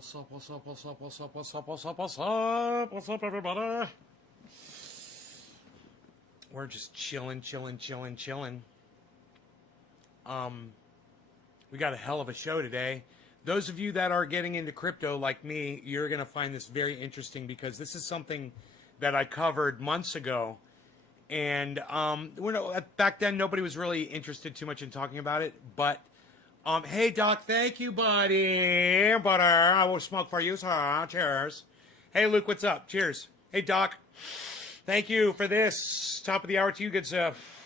What's up, what's up, what's up, what's up, what's up, what's up, what's up, what's up, everybody? We're just chilling. We got a hell of a show today. Those of you that are getting into crypto like me, you're going to find this very interesting because this is something that I covered months ago. And back then, nobody was really interested too much in talking about it. But, hey, Doc, thank you, buddy. Butter, I will smoke for you, sir. Cheers. Hey, Luke, what's up? Cheers. Hey, Doc, thank you for this. Top of the hour to you, good stuff.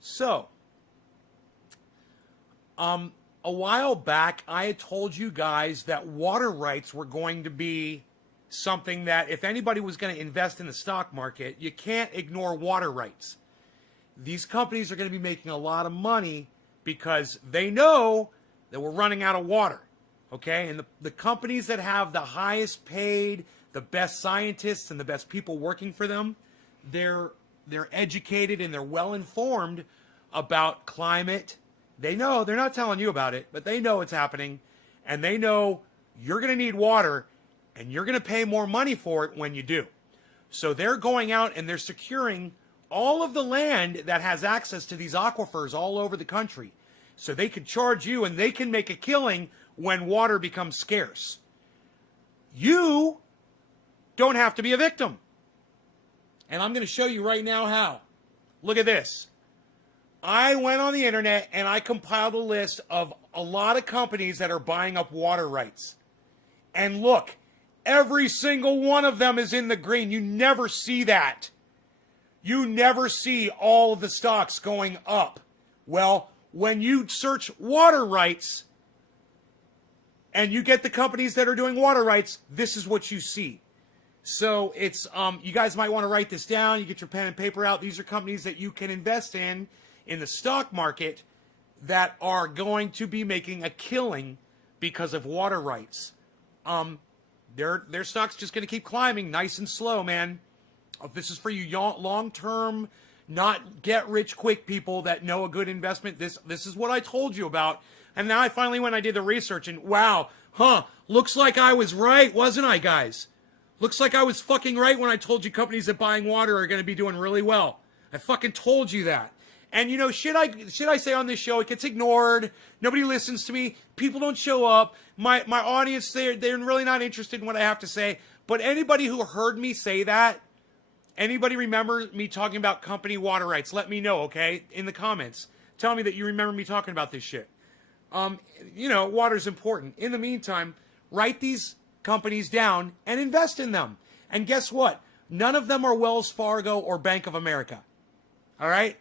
So, a while back, I had told you guys that water rights were going to be something that if anybody was going to invest in the stock market, you can't ignore water rights. These companies are going to be making a lot of money because they know that we're running out of water. Okay? And the companies that have the highest paid, the best scientists, and the best people working for them, they're educated and they're well informed about climate. They know, they're not telling you about it, but they know it's happening, and they know you're going to need water, and you're going to pay more money for it when you do. So they're going out and they're securing all of the land that has access to these aquifers all over the country. So they can charge you and they can make a killing when water becomes scarce. You don't have to be a victim. And I'm going to show you right now how. Look at this. I went on the internet and I compiled a list of a lot of companies that are buying up water rights. And look, every single one of them is in the green. You never see that. You never see all of the stocks going up. Well, when you search water rights and you get the companies that are doing water rights, this is what you see. So it's, you guys might want to write this down. You get your pen and paper out. These are companies that you can invest in the stock market that are going to be making a killing because of water rights. Their stock's just going to keep climbing nice and slow, man. This is for you long-term, not get-rich-quick people that know a good investment. This is what I told you about. And now I finally went and I did the research and wow, looks like I was right, wasn't I, guys? Looks like I was fucking right when I told you companies that buying water are going to be doing really well. I fucking told you that. And you know, should I say on this show, it gets ignored. Nobody listens to me. People don't show up. My audience, they're really not interested in what I have to say. But anybody who heard me say that, anybody remember me talking about company water rights, let me know, okay? In the comments. Tell me that you remember me talking about this shit. You know, water's important. In the meantime, write these companies down and invest in them. And guess what? None of them are Wells Fargo or Bank of America. All right?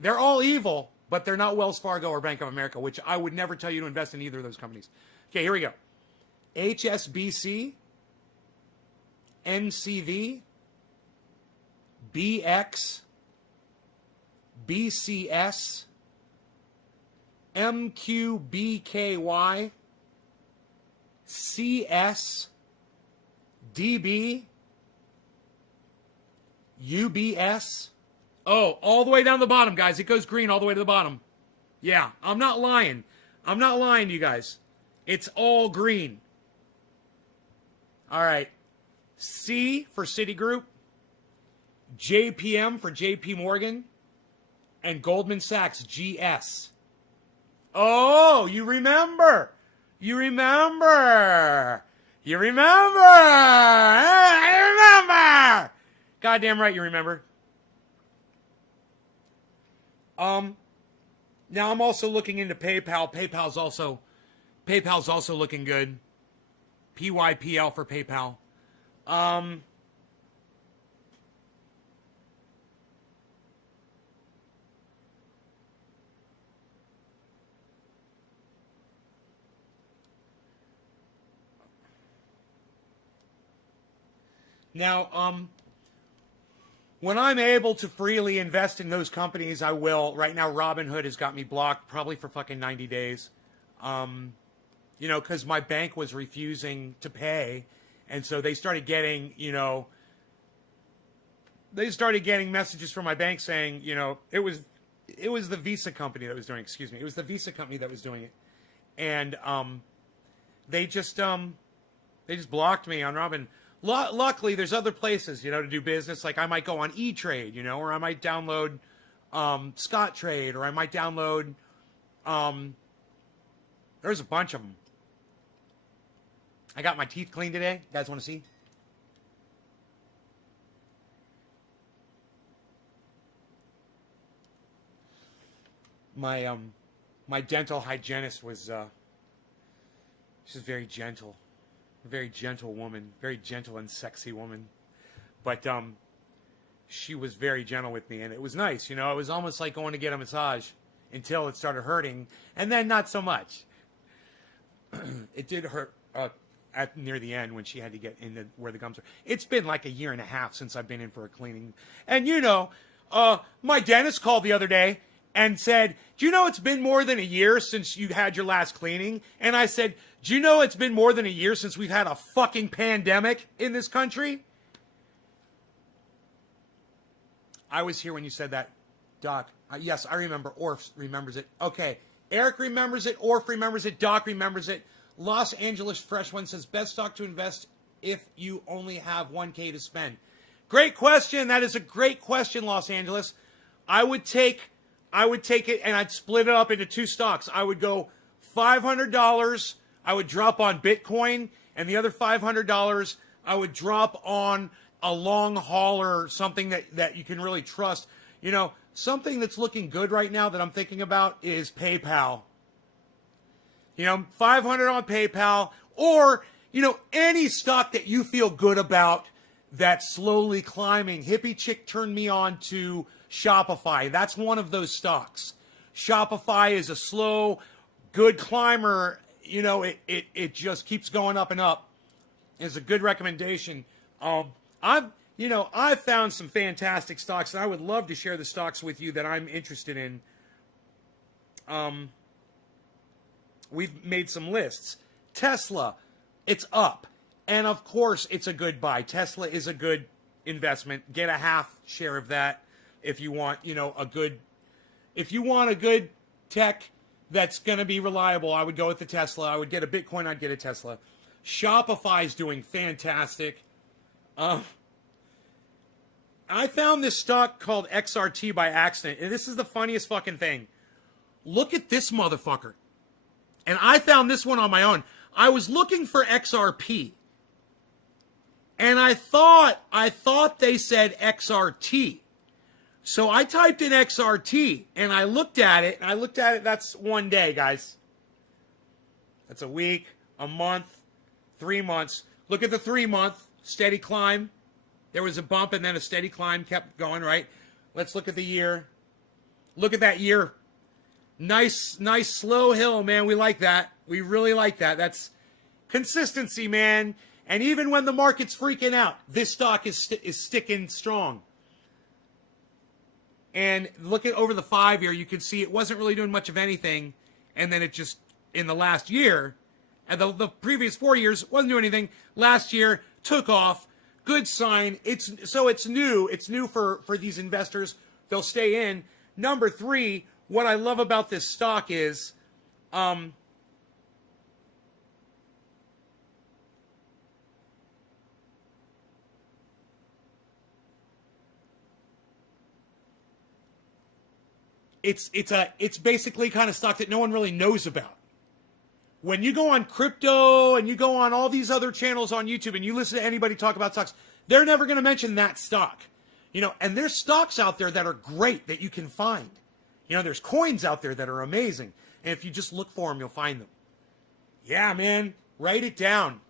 They're all evil, but they're not Wells Fargo or Bank of America, which I would never tell you to invest in either of those companies. Okay, here we go. HSBC, NCV, BX, BCS, MQBKY, CS, DB, UBS. Oh, all the way down the bottom, guys. It goes green all the way to the bottom. Yeah, I'm not lying. I'm not lying to you guys. It's all green. All right. C for Citigroup, JPM for JP Morgan, and Goldman Sachs, GS. Oh, you remember. You remember. You remember. I remember. Goddamn right you remember. Now I'm also looking into PayPal. PayPal's also looking good. PYPL for PayPal. Now, when I'm able to freely invest in those companies, I will. Right now, Robinhood has got me blocked probably for fucking 90 days. You know, because my bank was refusing to pay. And so they started getting, you know, they started getting messages from my bank saying, you know, it was the Visa company that was doing it, excuse me. It was the Visa company that was doing it. And they just blocked me on Robin. Luckily, there's other places, you know, to do business. Like I might go on E-Trade, you know, or I might download Scottrade, or I might download, there's a bunch of them. I got my teeth cleaned today. You guys want to see? My dental hygienist was she's very gentle. A very gentle woman, very gentle and sexy woman. But she was very gentle with me, and it was nice, you know. It was almost like going to get a massage until it started hurting, and then not so much. It did hurt at near the end when she had to get in where the gums are. It's been like a year and a half since I've been in for a cleaning. And you know, my dentist called the other day and said, do you know it's been more than a year since you had your last cleaning? And I said, do you know it's been more than a year since we've had a fucking pandemic in this country? I was here when you said that, Doc. Yes, I remember. Orf remembers it. Okay. Eric remembers it. Orf remembers it. Doc remembers it. Los Angeles Fresh One says, best stock to invest if you only have $1K to spend. Great question. That is a great question, Los Angeles. I would take it and I'd split it up into two stocks. I would go $500. I would drop on Bitcoin, and the other $500 I would drop on a long hauler, something that you can really trust. You know, something that's looking good right now that I'm thinking about is PayPal. You know, 500 on PayPal, or, you know, any stock that you feel good about that's slowly climbing. Hippie Chick turned me on to Shopify. That's one of those stocks. Shopify is a slow, good climber. You know, it just keeps going up and up. It's a good recommendation. I've found some fantastic stocks, and I would love to share the stocks with you that I'm interested in. We've made some lists. Tesla, it's up. And of course, it's a good buy. Tesla is a good investment. Get a half share of that if you want, you know, a good tech that's going to be reliable. I would go with the Tesla. I would get a Bitcoin. I'd get a Tesla. Shopify is doing fantastic. I found this stock called XRT by accident, and this is the funniest fucking thing. Look at this motherfucker. And I found this one on my own. I was looking for XRP. And I thought they said XRT. So I typed in XRT and I looked at it. That's 1 day, guys. That's a week, a month, 3 months. Look at the 3 month steady climb. There was a bump and then a steady climb kept going, right? Let's look at the year. Look at that year. Nice slow hill, man. We like that. We really like that. That's consistency, man. And even when the market's freaking out, this stock is sticking strong. And look at over the 5 year, you can see it wasn't really doing much of anything. And then it just, in the last year, and the previous 4 years, wasn't doing anything. Last year, took off. Good sign. It's new. It's new for these investors. They'll stay in. Number 3, what I love about this stock is, it's basically kind of stock that no one really knows about. When you go on crypto and you go on all these other channels on YouTube and you listen to anybody talk about stocks, they're never going to mention that stock. You know, and there's stocks out there that are great that you can find. You know, there's coins out there that are amazing. And if you just look for them, you'll find them. Yeah, man, write it down.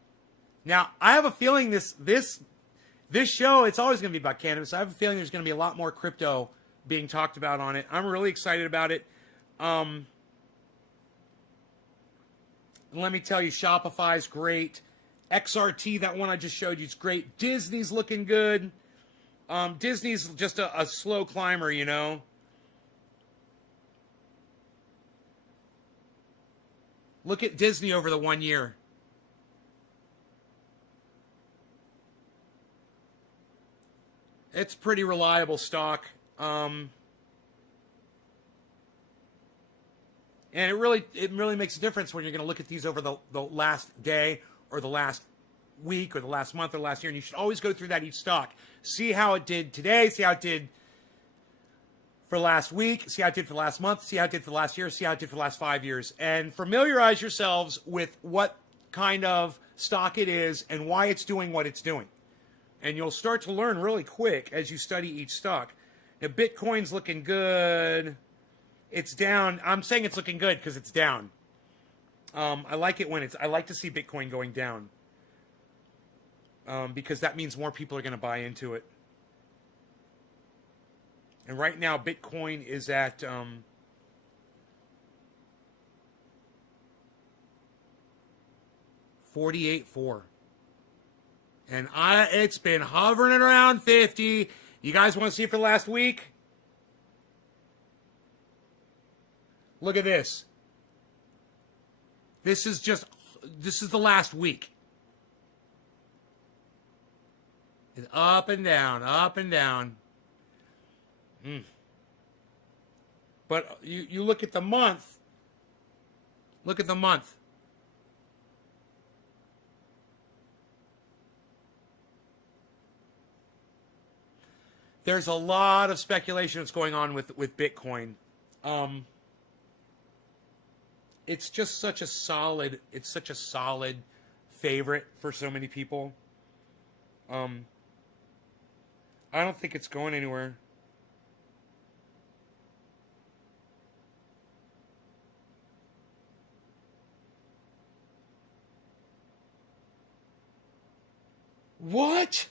Now, I have a feeling this show, it's always going to be about cannabis. I have a feeling there's going to be a lot more crypto being talked about on it. I'm really excited about it. Let me tell you, Shopify's great. XRT, that one I just showed you, is great. Disney's looking good. Disney's just a slow climber, you know. Look at Disney over the 1 year. It's pretty reliable stock. And it really makes a difference when you're going to look at these over the last day or the last week or the last month or the last year. And you should always go through that each stock. See how it did today, see how it did for last week, see how it did for the last month, see how it did for the last year, see how it did for the last 5 years. And familiarize yourselves with what kind of stock it is and why it's doing what it's doing. And you'll start to learn really quick as you study each stock. Now, Bitcoin's looking good. It's down. I'm saying it's looking good because it's down. I like it when I like to see Bitcoin going down. Because that means more people are going to buy into it. And right now, Bitcoin is at 48.4. And it's been hovering around 50. You guys want to see it for the last week? Look at this. This is the last week. It's up and down, up and down. But you look at the month. Look at the month. There's a lot of speculation that's going on with Bitcoin. It's just such a solid favorite for so many people. I don't think it's going anywhere. What?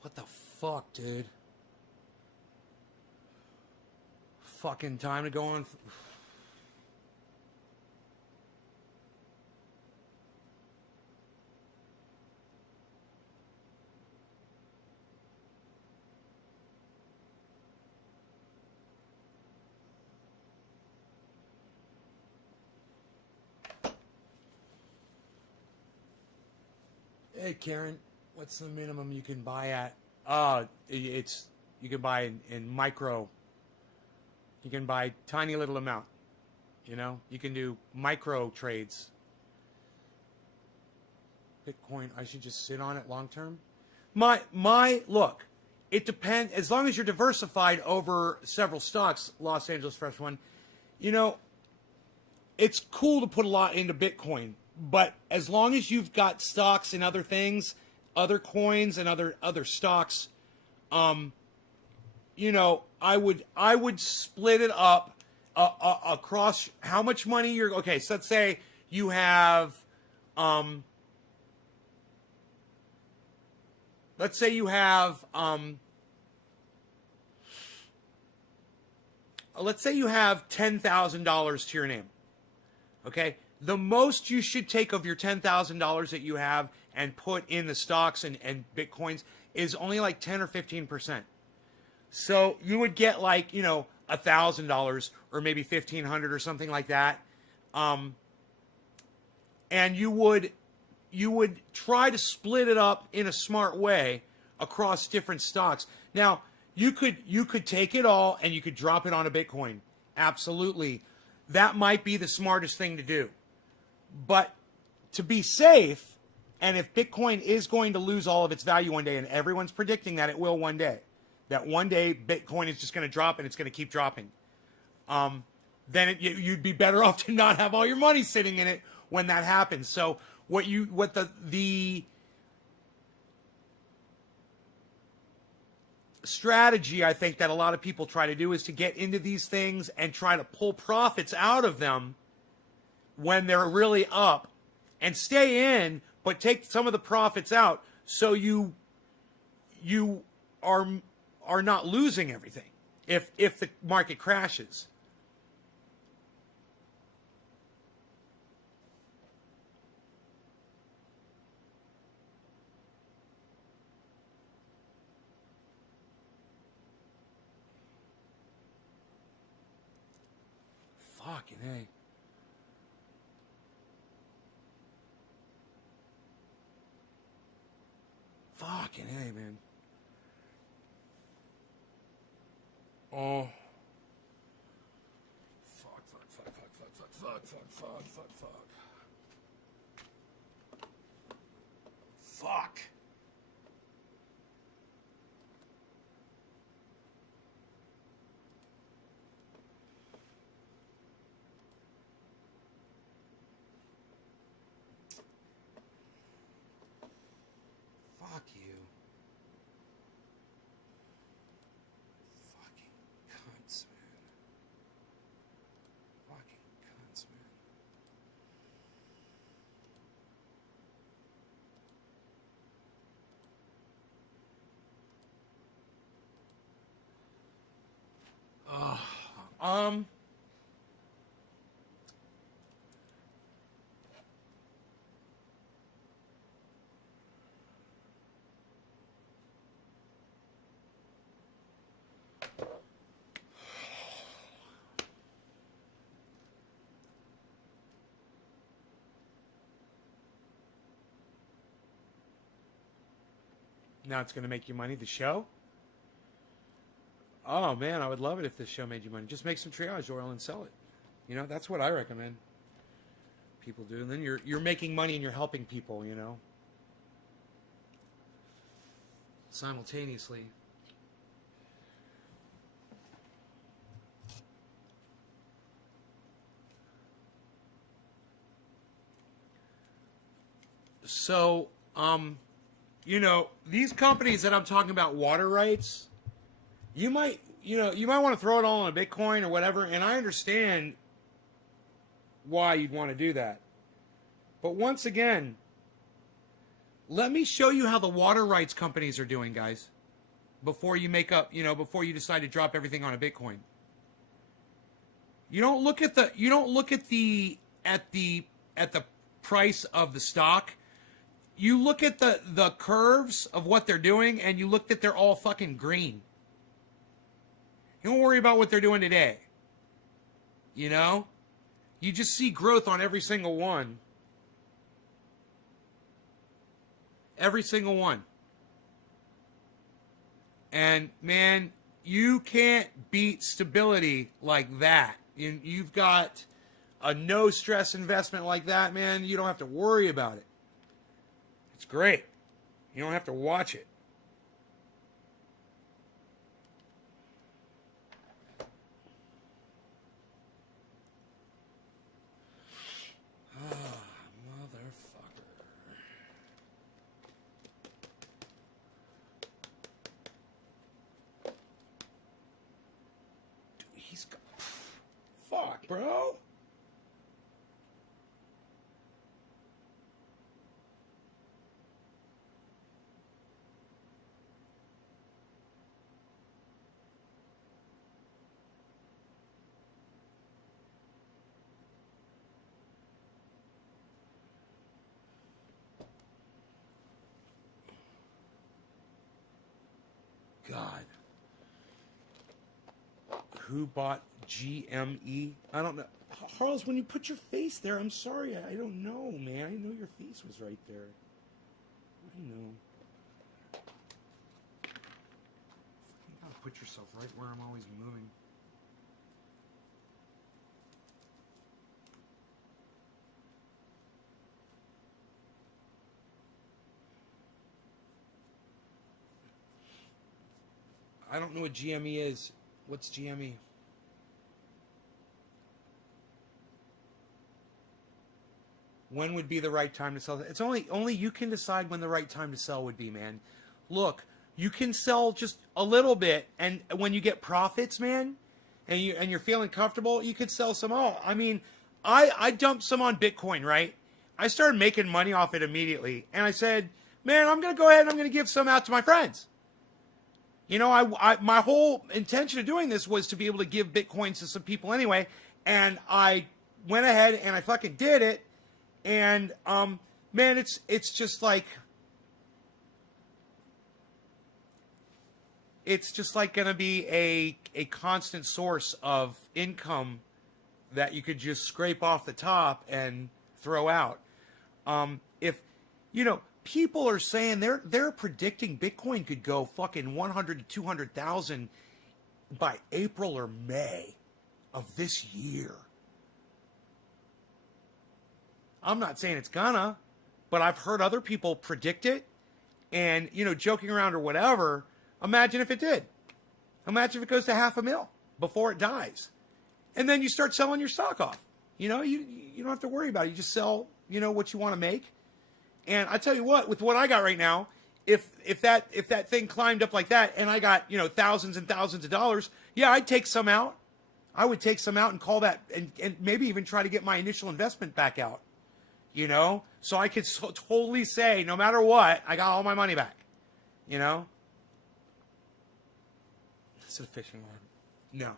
What the fuck, dude? Fucking time to go on. Hey, Karen. What's the minimum you can buy at? You can buy in micro. You can buy tiny little amount. You know, you can do micro trades. Bitcoin, I should just sit on it long term. Look, it depends. As long as you're diversified over several stocks, Los Angeles Fresh One, you know, it's cool to put a lot into Bitcoin. But as long as you've got stocks and other things, other coins and other stocks, you know, I would split it up across how much money you're. Okay, so let's say you have, let's say you have $10,000 to your name. Okay, the most you should take of your $10,000 that you have and put in the stocks and Bitcoins is only like 10 or 15%. So you would get like, you know, $1,000 or maybe $1,500 or something like that. And you would try to split it up in a smart way across different stocks. Now, you could take it all and you could drop it on a Bitcoin. Absolutely. That might be the smartest thing to do. But to be safe, and if Bitcoin is going to lose all of its value one day, and everyone's predicting that it will one day, that one day Bitcoin is just going to drop and it's going to keep dropping, then you'd be better off to not have all your money sitting in it when that happens. So what the strategy I think that a lot of people try to do is to get into these things and try to pull profits out of them when they're really up and stay in, but take some of the profits out so you are not losing everything if the market crashes. Fucking A. Fucking A, man. Oh. Fuck. Fuck. Fuck you. Fucking cunts, man. Fucking cunts, man. Ugh. Now it's going to make you money, the show? Oh, man, I would love it if this show made you money. Just make some triage oil and sell it. You know, that's what I recommend people do. And then you're making money and you're helping people, you know, simultaneously. So, you know, these companies that I'm talking about, water rights, you might want to throw it all on a Bitcoin or whatever, and I understand why you'd want to do that. But once again, let me show you how the water rights companies are doing, guys, before you before you decide to drop everything on a Bitcoin. You don't look at the price of the stock. You look at the curves of what they're doing, and you look that they're all fucking green. You don't worry about what they're doing today. You know? You just see growth on every single one. Every single one. And, man, you can't beat stability like that. You've got a no-stress investment like that, man. You don't have to worry about it. It's great. You don't have to watch it. He's got... Fuck, bro. God. Who bought GME? I don't know. Charles, when you put your face there, I'm sorry. I don't know, man. I didn't know your face was right there. I know. You gotta put yourself right where I'm always moving. I don't know what GME is. What's GME? When would be the right time to sell? It's only you can decide when the right time to sell would be, man. Look, you can sell just a little bit, and when you get profits, man, and you're feeling comfortable, you could sell some more. I mean, I dumped some on Bitcoin, right? I started making money off it immediately, and I said, man, I'm gonna go ahead and I'm gonna give some out to my friends. You know, my whole intention of doing this was to be able to give Bitcoins to some people anyway, and I went ahead and I fucking did it, and man, it's just like gonna be a constant source of income that you could just scrape off the top and throw out. If you know, people are saying they're predicting Bitcoin could go fucking 100 to 200,000 by April or May of this year. I'm not saying it's gonna, but I've heard other people predict it, and you know, joking around or whatever. Imagine if it did. Imagine if it goes to 500,000 before it dies, and then you start selling your stock off. You know, you don't have to worry about it. You just sell, you know, what you want to make. And I tell you what, with what I got right now, if that thing climbed up like that, and I got, you know, thousands and thousands of dollars, yeah, I'd take some out. I would take some out and call that, and maybe even try to get my initial investment back out. You know, so I could totally say, no matter what, I got all my money back. You know. Is it a fishing rod? No.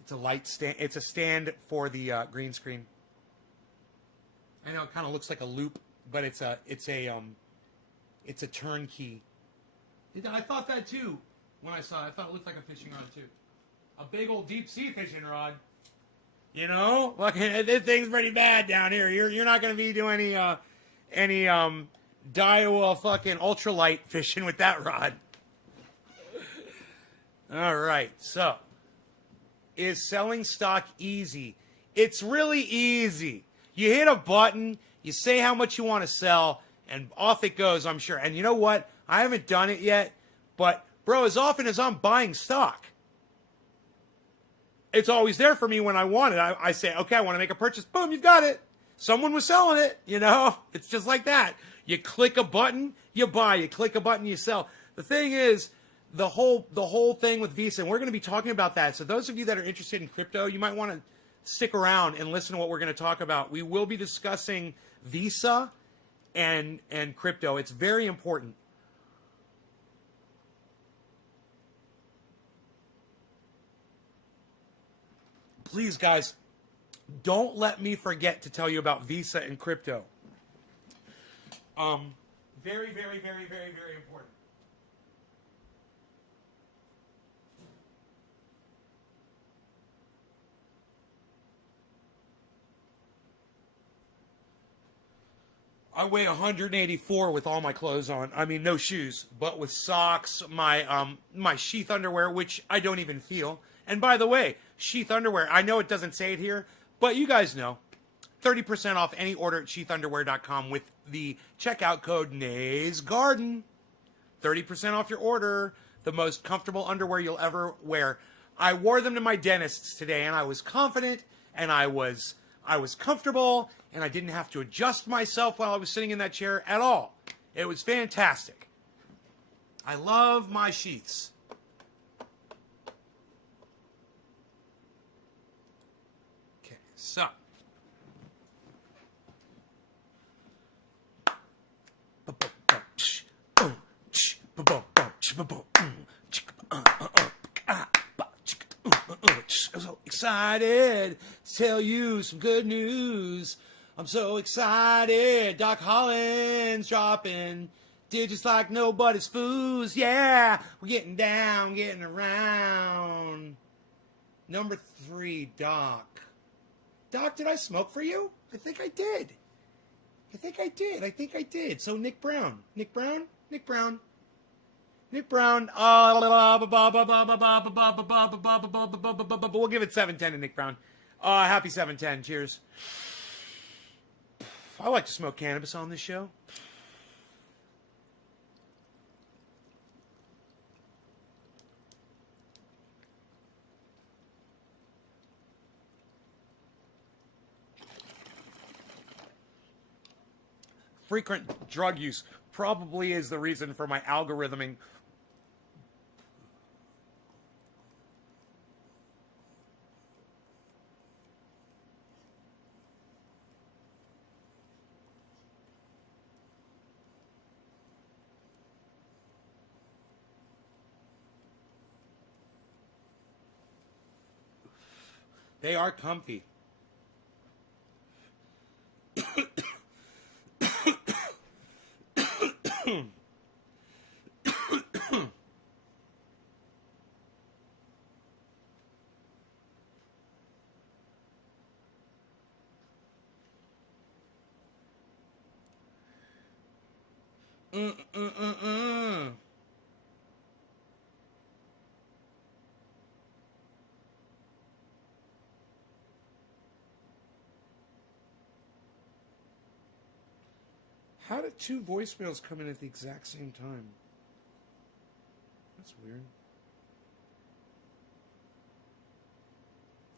It's a light stand. It's a stand for the green screen. I know it kind of looks like a loop, but it's a turnkey. I thought that too when I saw it. I thought it looked like a fishing rod too. A big old deep sea fishing rod. You know, look, this thing's pretty bad down here. You're not going to be doing any Daiwa fucking ultralight fishing with that rod. All right, so is selling stock easy? It's really easy. You hit a button, you say how much you want to sell, and off it goes, I'm sure. And you know what? I haven't done it yet, but bro, as often as I'm buying stock, it's always there for me when I want it. I say, okay, I want to make a purchase. Boom, you've got it. Someone was selling it, you know? It's just like that. You click a button, you buy. You click a button, you sell. The thing is, the whole thing with Visa, and we're going to be talking about that. So those of you that are interested in crypto, you might want to stick around and listen to what we're going to talk about. We will be discussing Visa and crypto. It's very important. Please, guys, don't let me forget to tell you about Visa and crypto. Very, very, very, very, very important. I weigh 184 with all my clothes on. I mean, no shoes, but with socks, my sheath underwear, which I don't even feel. And by the way, sheath underwear, I know it doesn't say it here, but you guys know. 30% off any order at sheathunderwear.com with the checkout code NAYSGarden. 30% off your order. The most comfortable underwear you'll ever wear. I wore them to my dentist's today, and I was confident, and I was comfortable, and I didn't have to adjust myself while I was sitting in that chair at all. It was fantastic. I love my sheaths. Okay, so. I'm so excited to tell you some good news. I'm so excited. Doc Holland's dropping digits like nobody's foos. Yeah, we're getting down, getting around. Number 3, Doc. Doc, did I smoke for you? I think I did. I think I did. So Nick Brown. We'll give it 710 to Nick Brown. Happy 710. Cheers. I like to smoke cannabis on this show. frequent drug use probably is the reason for my algorithming. They are comfy. How did two voicemails come in at the exact same time? That's weird.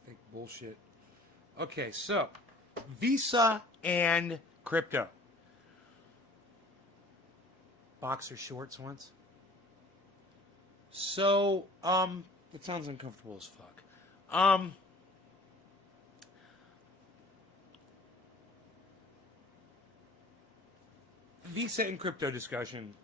Fake bullshit. Okay, so Visa and crypto. Boxer shorts once. So, that sounds uncomfortable as fuck. Visa and crypto discussion.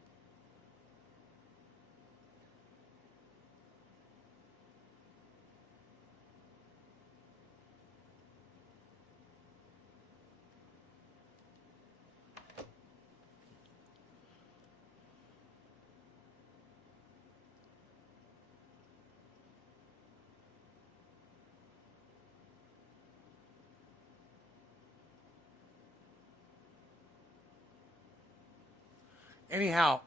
Anyhow,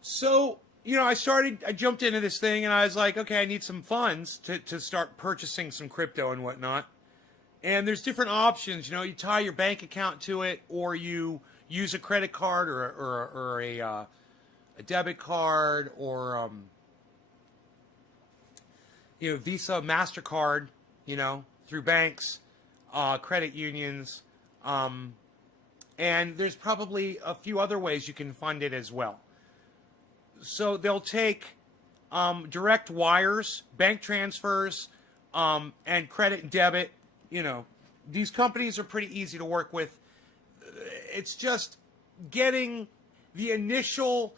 so, I jumped into this thing and I was like, okay, I need some funds to start purchasing some crypto and whatnot. And there's different options, you tie your bank account to it, or you use a credit card or a debit card, or, Visa, MasterCard, through banks, credit unions, and there's probably a few other ways you can fund it as well. So they'll take direct wires, bank transfers, and credit and debit. These companies are pretty easy to work with. It's just getting the initial.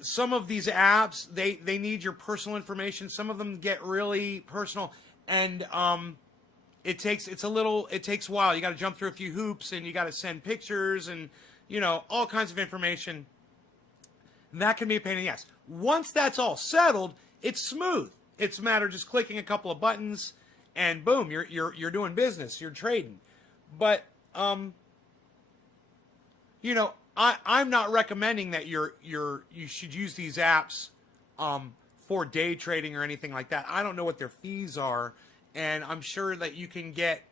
Some of these apps, they need your personal information. Some of them get really personal, and it takes a while. You got to jump through a few hoops, and you got to send pictures and all kinds of information. And that can be a pain in the ass. Once that's all settled, it's smooth. It's a matter of just clicking a couple of buttons, and boom, you're doing business. You're trading. But I'm not recommending that you should use these apps for day trading or anything like that. I don't know what their fees are. And I'm sure that you can get.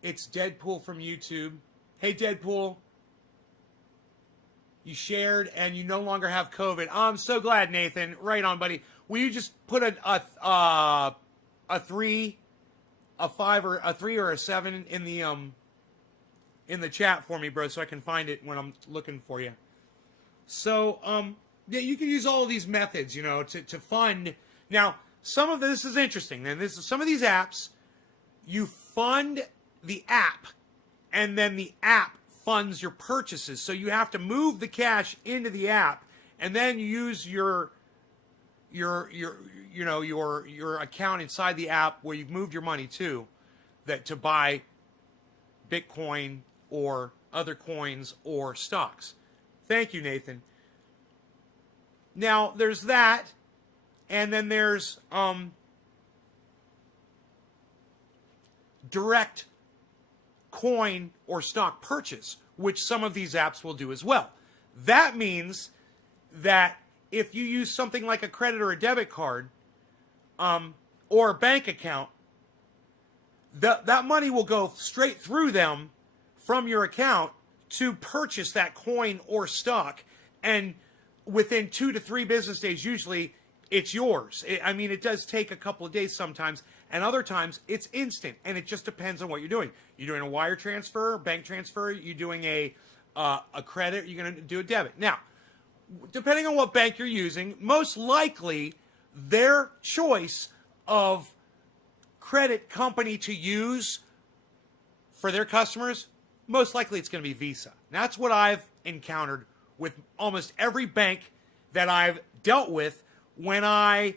It's Deadpool from YouTube. Hey, Deadpool. You shared and you no longer have COVID. I'm so glad, Nathan. Right on, buddy. Will you just put a 3, a 5, or a 3 or a 7 in the chat for me, bro, so I can find it when I'm looking for you. So, yeah, you can use all of these methods, to fund. Now, some of this is interesting. And some of these apps, you fund the app, and then the app funds your purchases. So you have to move the cash into the app, and then use your account inside the app where you've moved your money to buy Bitcoin or other coins or stocks. Thank you, Nathan. Now, there's that, and then there's direct coin or stock purchase, which some of these apps will do as well. That means that if you use something like a credit or a debit card or a bank account, that money will go straight through them from your account to purchase that coin or stock, and within 2 to 3 business days, usually, it's yours. I mean, it does take a couple of days sometimes, and other times it's instant, and it just depends on what you're doing. You're doing a wire transfer, bank transfer. You're doing a credit. You're going to do a debit. Now, depending on what bank you're using, most likely their choice of credit company to use for their customers, most likely it's going to be Visa. That's what I've encountered with almost every bank that I've dealt with. When I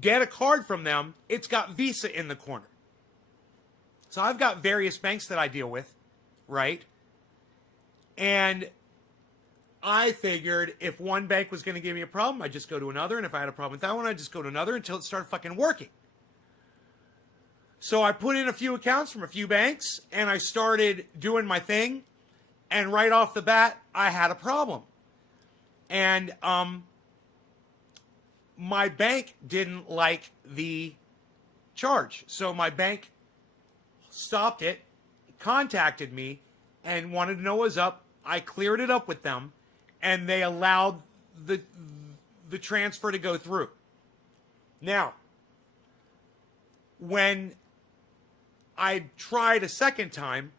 get a card from them, it's got Visa in the corner. So I've got various banks that I deal with, right? And I figured if one bank was going to give me a problem, I'd just go to another. And if I had a problem with that one, I'd just go to another until it started fucking working. So I put in a few accounts from a few banks, and I started doing my thing. And right off the bat, I had a problem. And my bank didn't like the charge. So my bank stopped it, contacted me, and wanted to know what was up. I cleared it up with them, and they allowed the transfer to go through. Now, when I tried a second time,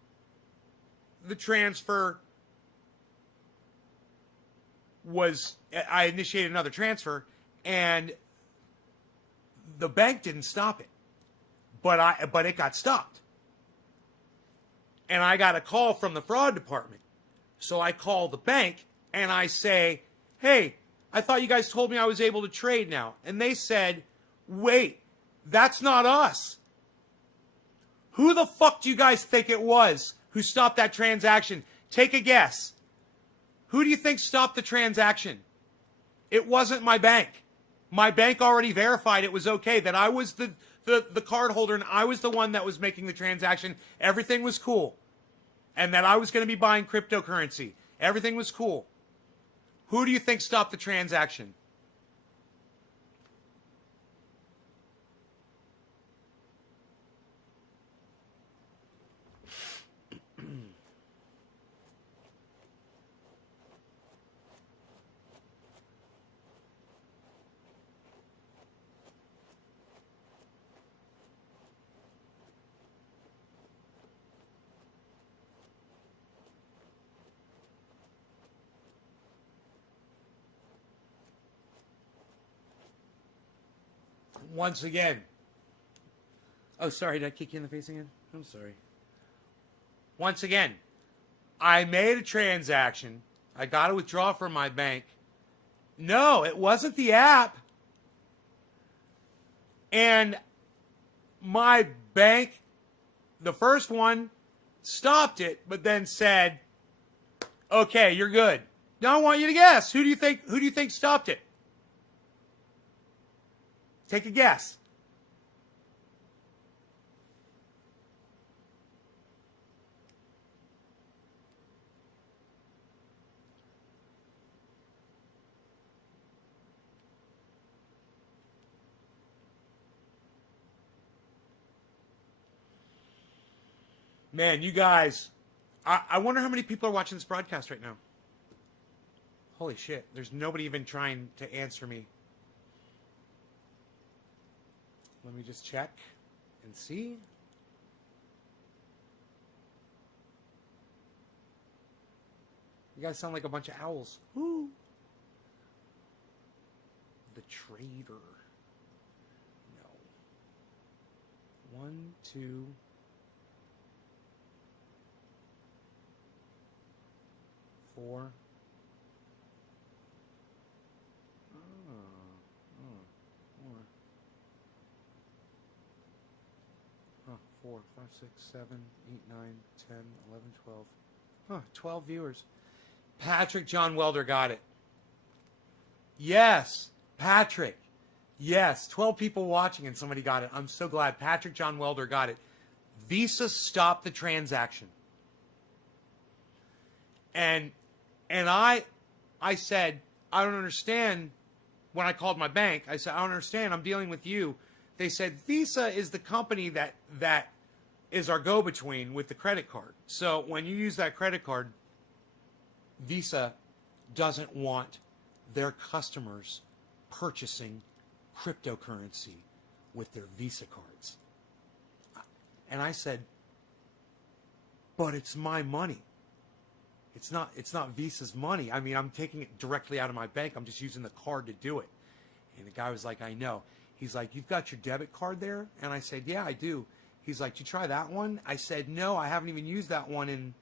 the transfer I initiated another transfer, and the bank didn't stop it, but it got stopped. And I got a call from the fraud department. So I call the bank and I say, hey, I thought you guys told me I was able to trade now. And they said, wait, that's not us. Who the fuck do you guys think it was who stopped that transaction? Take a guess. Who do you think stopped the transaction? It wasn't my bank. My bank already verified it was okay, that I was the card holder and I was the one that was making the transaction. Everything was cool. And that I was going to be buying cryptocurrency. Everything was cool. Who do you think stopped the transaction? Once again. Oh, sorry. Did I kick you in the face again? I'm sorry. Once again, I made a transaction. I got to withdraw from my bank. No, it wasn't the app. And my bank, the first one, stopped it, but then said, okay, you're good. Now I want you to guess. Who do you think stopped it? Take a guess. Man, you guys, I wonder how many people are watching this broadcast right now. Holy shit, there's nobody even trying to answer me. Let me just check and see. You guys sound like a bunch of owls. Woo! The Trader. No. 1, 2. 4. Huh, 4, 5, 6, 7, 8, 9, 10, 11, 12. Huh, 12 viewers. Patrick John Welder got it. Yes, Patrick. Yes, 12 people watching and somebody got it. I'm so glad. Patrick John Welder got it. Visa stopped the transaction. And I said, I don't understand. When I called my bank, I said, I don't understand. I'm dealing with you. They said, Visa is the company that is our go-between with the credit card. So when you use that credit card, Visa doesn't want their customers purchasing cryptocurrency with their Visa cards. And I said, but it's my money. It's not Visa's money. I mean, I'm taking it directly out of my bank. I'm just using the card to do it. And the guy was like, I know. He's like, you've got your debit card there? And I said, yeah, I do. He's like, did you try that one? I said, no, I haven't even used that one. And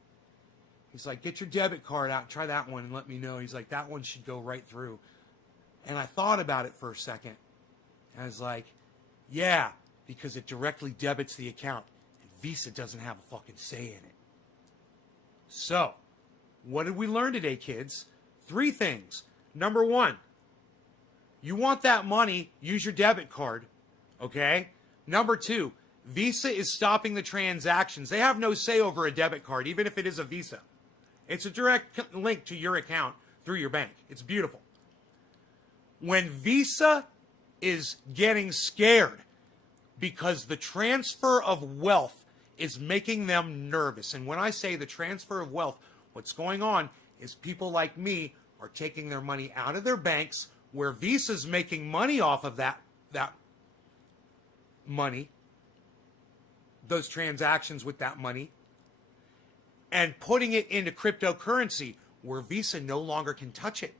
he's like, get your debit card out, try that one and let me know. He's like, that one should go right through. And I thought about it for a second. And I was like, yeah, because it directly debits the account. And Visa doesn't have a fucking say in it. So, what did we learn today, kids? 3 things. Number 1, you want that money, use your debit card, okay? Number 2, Visa is stopping the transactions. They have no say over a debit card, even if it is a Visa. It's a direct link to your account through your bank. It's beautiful. When Visa is getting scared because the transfer of wealth is making them nervous, and when I say the transfer of wealth, what's going on is people like me are taking their money out of their banks where Visa's making money off of that money, those transactions with that money, and putting it into cryptocurrency where Visa no longer can touch it.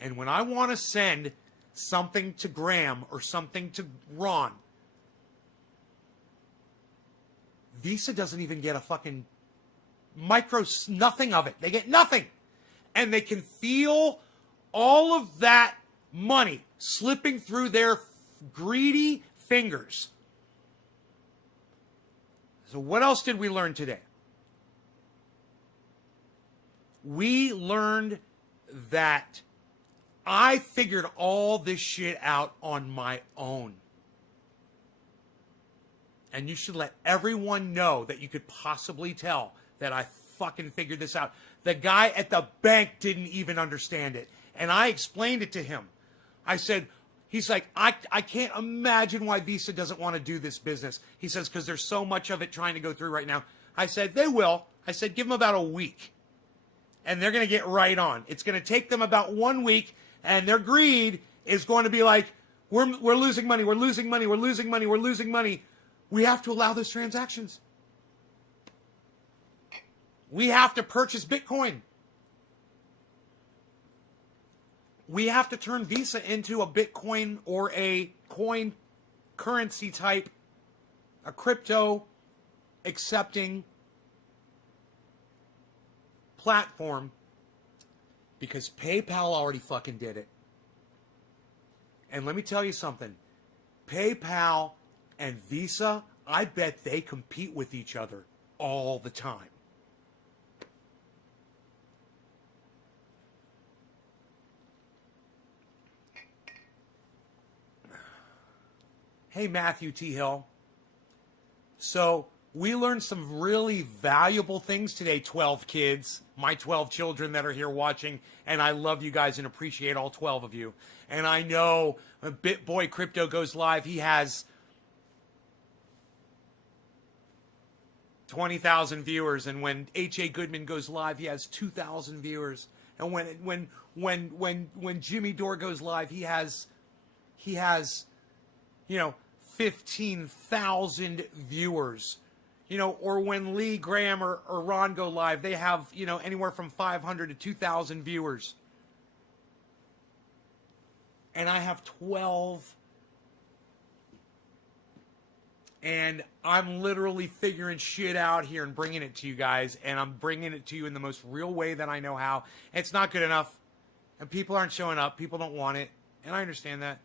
And when I want to send something to Graham or something to Ron, Visa doesn't even get a fucking nothing of it. They get nothing. And they can feel all of that money slipping through their greedy fingers. So what else did we learn today? We learned that I figured all this shit out on my own. And you should let everyone know that you could possibly tell that I fucking figured this out. The guy at the bank didn't even understand it. And I explained it to him. I said, he's like, I can't imagine why Visa doesn't want to do this business. He says, because there's so much of it trying to go through right now. I said, they will. I said, give them about a week. And they're going to get right on. It's going to take them about 1 week. And their greed is going to be like, we're losing money. We're losing money. We're losing money. We're losing money. We have to allow those transactions. We have to purchase Bitcoin. We have to turn Visa into a Bitcoin or a coin currency type, a crypto accepting platform, because PayPal already fucking did it. And let me tell you something. PayPal and Visa, I bet they compete with each other all the time. Hey, Matthew T. Hill. So we learned some really valuable things today, 12 kids, my 12 children that are here watching, and I love you guys and appreciate all 12 of you. And I know when BitBoy Crypto goes live, he has 20,000 viewers, and when H.A. Goodman goes live, he has 2,000 viewers. And when Jimmy Dore goes live, he has 15,000 viewers. Or when Lee, Graham, or Ron go live, they have, anywhere from 500 to 2,000 viewers. And I have 12. And I'm literally figuring shit out here and bringing it to you guys. And I'm bringing it to you in the most real way that I know how. It's not good enough. And people aren't showing up. People don't want it. And I understand that.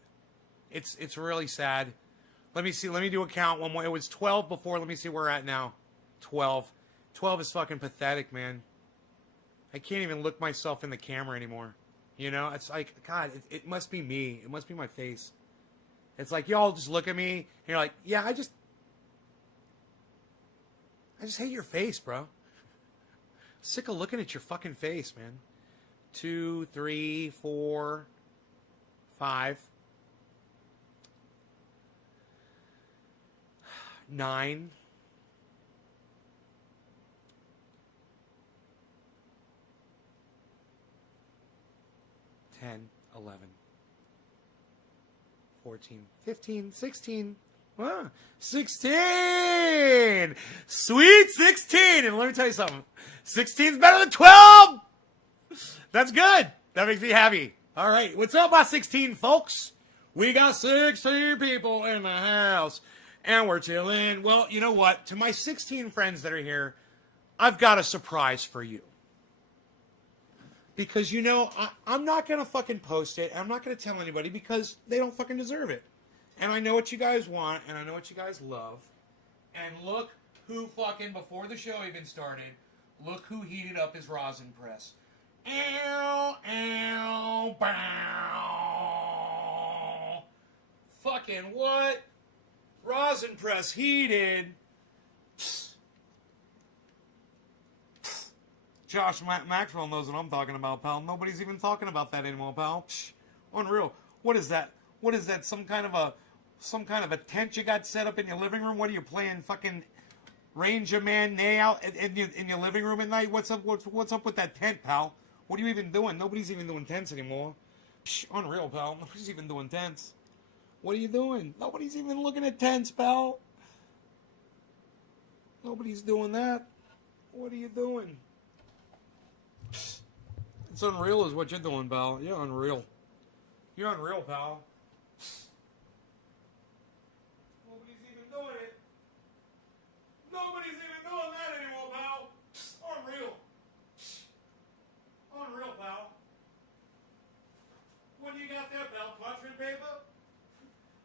It's really sad. Let me see. Let me do a count one more. It was 12 before. Let me see where we're at now. 12. 12 is fucking pathetic, man. I can't even look myself in the camera anymore. It's like, God, it must be me. It must be my face. It's like, y'all just look at me, and you're like, yeah, I just hate your face, bro. Sick of looking at your fucking face, man. 2, 3, 4, 5. 9. 10, 11. 14, 15, 16. 16! Sweet 16! And let me tell you something. 16 is better than 12! That's good. That makes me happy. All right. What's up, my 16 folks? We got 16 people in the house. And we're chilling. Well, you know what? To my 16 friends that are here, I've got a surprise for you. Because, you know, I'm not going to fucking post it. I'm not going to tell anybody because they don't fucking deserve it. And I know what you guys want, and I know what you guys love. And look who fucking, before the show even started, look who heated up his rosin press. Ow, ow, bow. Fucking what? Rosin press heated. Josh Maxwell knows what I'm talking about, pal. Nobody's even talking about that anymore, pal. Unreal. What is that? What is that? Some kind of a tent you got set up in your living room? What are you playing? Fucking Ranger Man Nay out in your living room at night? What's up? What's up with that tent, pal? What are you even doing? Nobody's even doing tents anymore. Unreal, pal. Nobody's even doing tents. What are you doing? Nobody's even looking at tents, pal. Nobody's doing that. What are you doing? It's unreal is what you're doing, pal. You're unreal. You're unreal, pal. Nobody's even doing it. Nobody's even doing that anymore, pal. Unreal. Unreal, pal. What do you got there, pal? Parchment paper?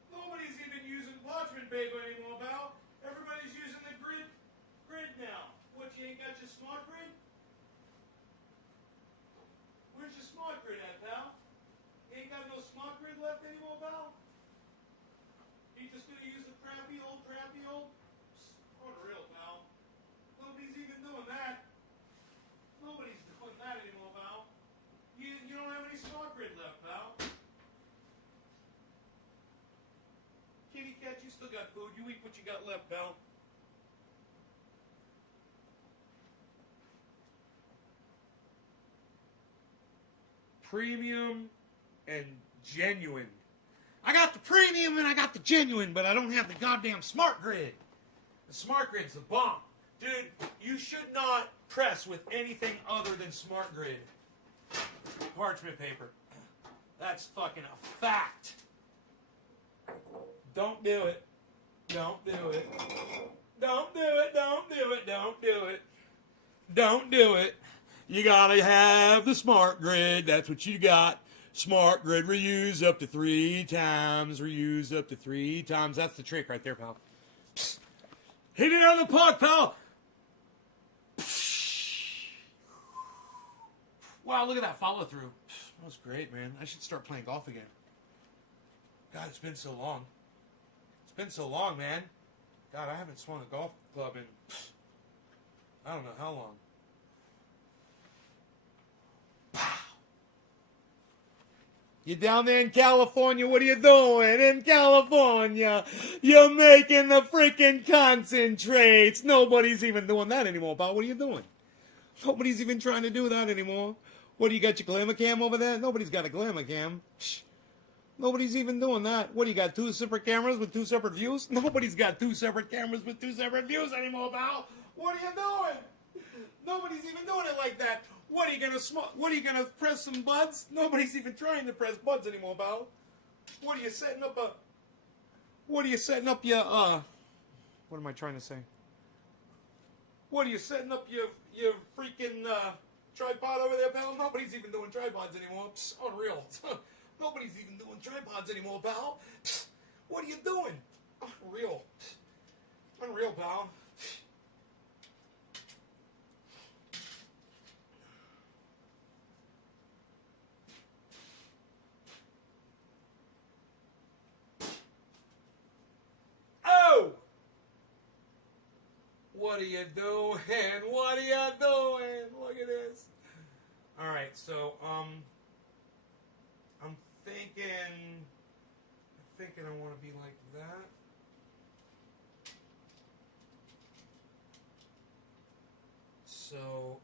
Nobody's even using parchment paper anymore, pal. Everybody's using the grid now. What, you ain't got your smart grid? Where's your smart grid at, pal? You ain't got no smart grid left anymore, pal? You just gonna use the crappy old? Unreal, pal. Nobody's even doing that. Nobody's doing that anymore, pal. You don't have any smart grid left, pal. Kitty cat, you still got food. You eat what you got left, pal. Premium and genuine. I got the premium and I got the genuine, but I don't have the goddamn smart grid. The smart grid's the bomb. Dude, you should not press with anything other than smart grid parchment paper. That's fucking a fact. Don't do it. Don't do it. Don't do it. Don't do it. Don't do it. Don't do it. You gotta have the smart grid. That's what you got. Smart grid, reuse up to 3 times. Reuse up to 3 times. That's the trick right there, pal. Psst. Hit it on the park, pal. Wow, look at that follow through. That was great, man. I should start playing golf again. God, it's been so long. It's been so long, man. God, I haven't swung a golf club in I don't know how long. You down there in California, what are you doing? In California, you're making the freaking concentrates. Nobody's even doing that anymore, pal. What are you doing? Nobody's even trying to do that anymore. What, do you got your glamour cam over there? Nobody's got a glamour cam. Psh. Nobody's even doing that. What, do you got 2 separate cameras with 2 separate views? Nobody's got 2 separate cameras with 2 separate views anymore, pal. What are you doing? Nobody's even doing it like that. What are you gonna press some buds? Nobody's even trying to press buds anymore, pal. What are you setting up your what am I trying to say? What are you setting up your freaking tripod over there, pal? Nobody's even doing tripods anymore. Psst, unreal. Nobody's even doing tripods anymore, pal. Psst, what are you doing? Unreal. Unreal, pal. What are you doing? What are you doing? Look at this. All right, so I'm thinking I want to be like that. So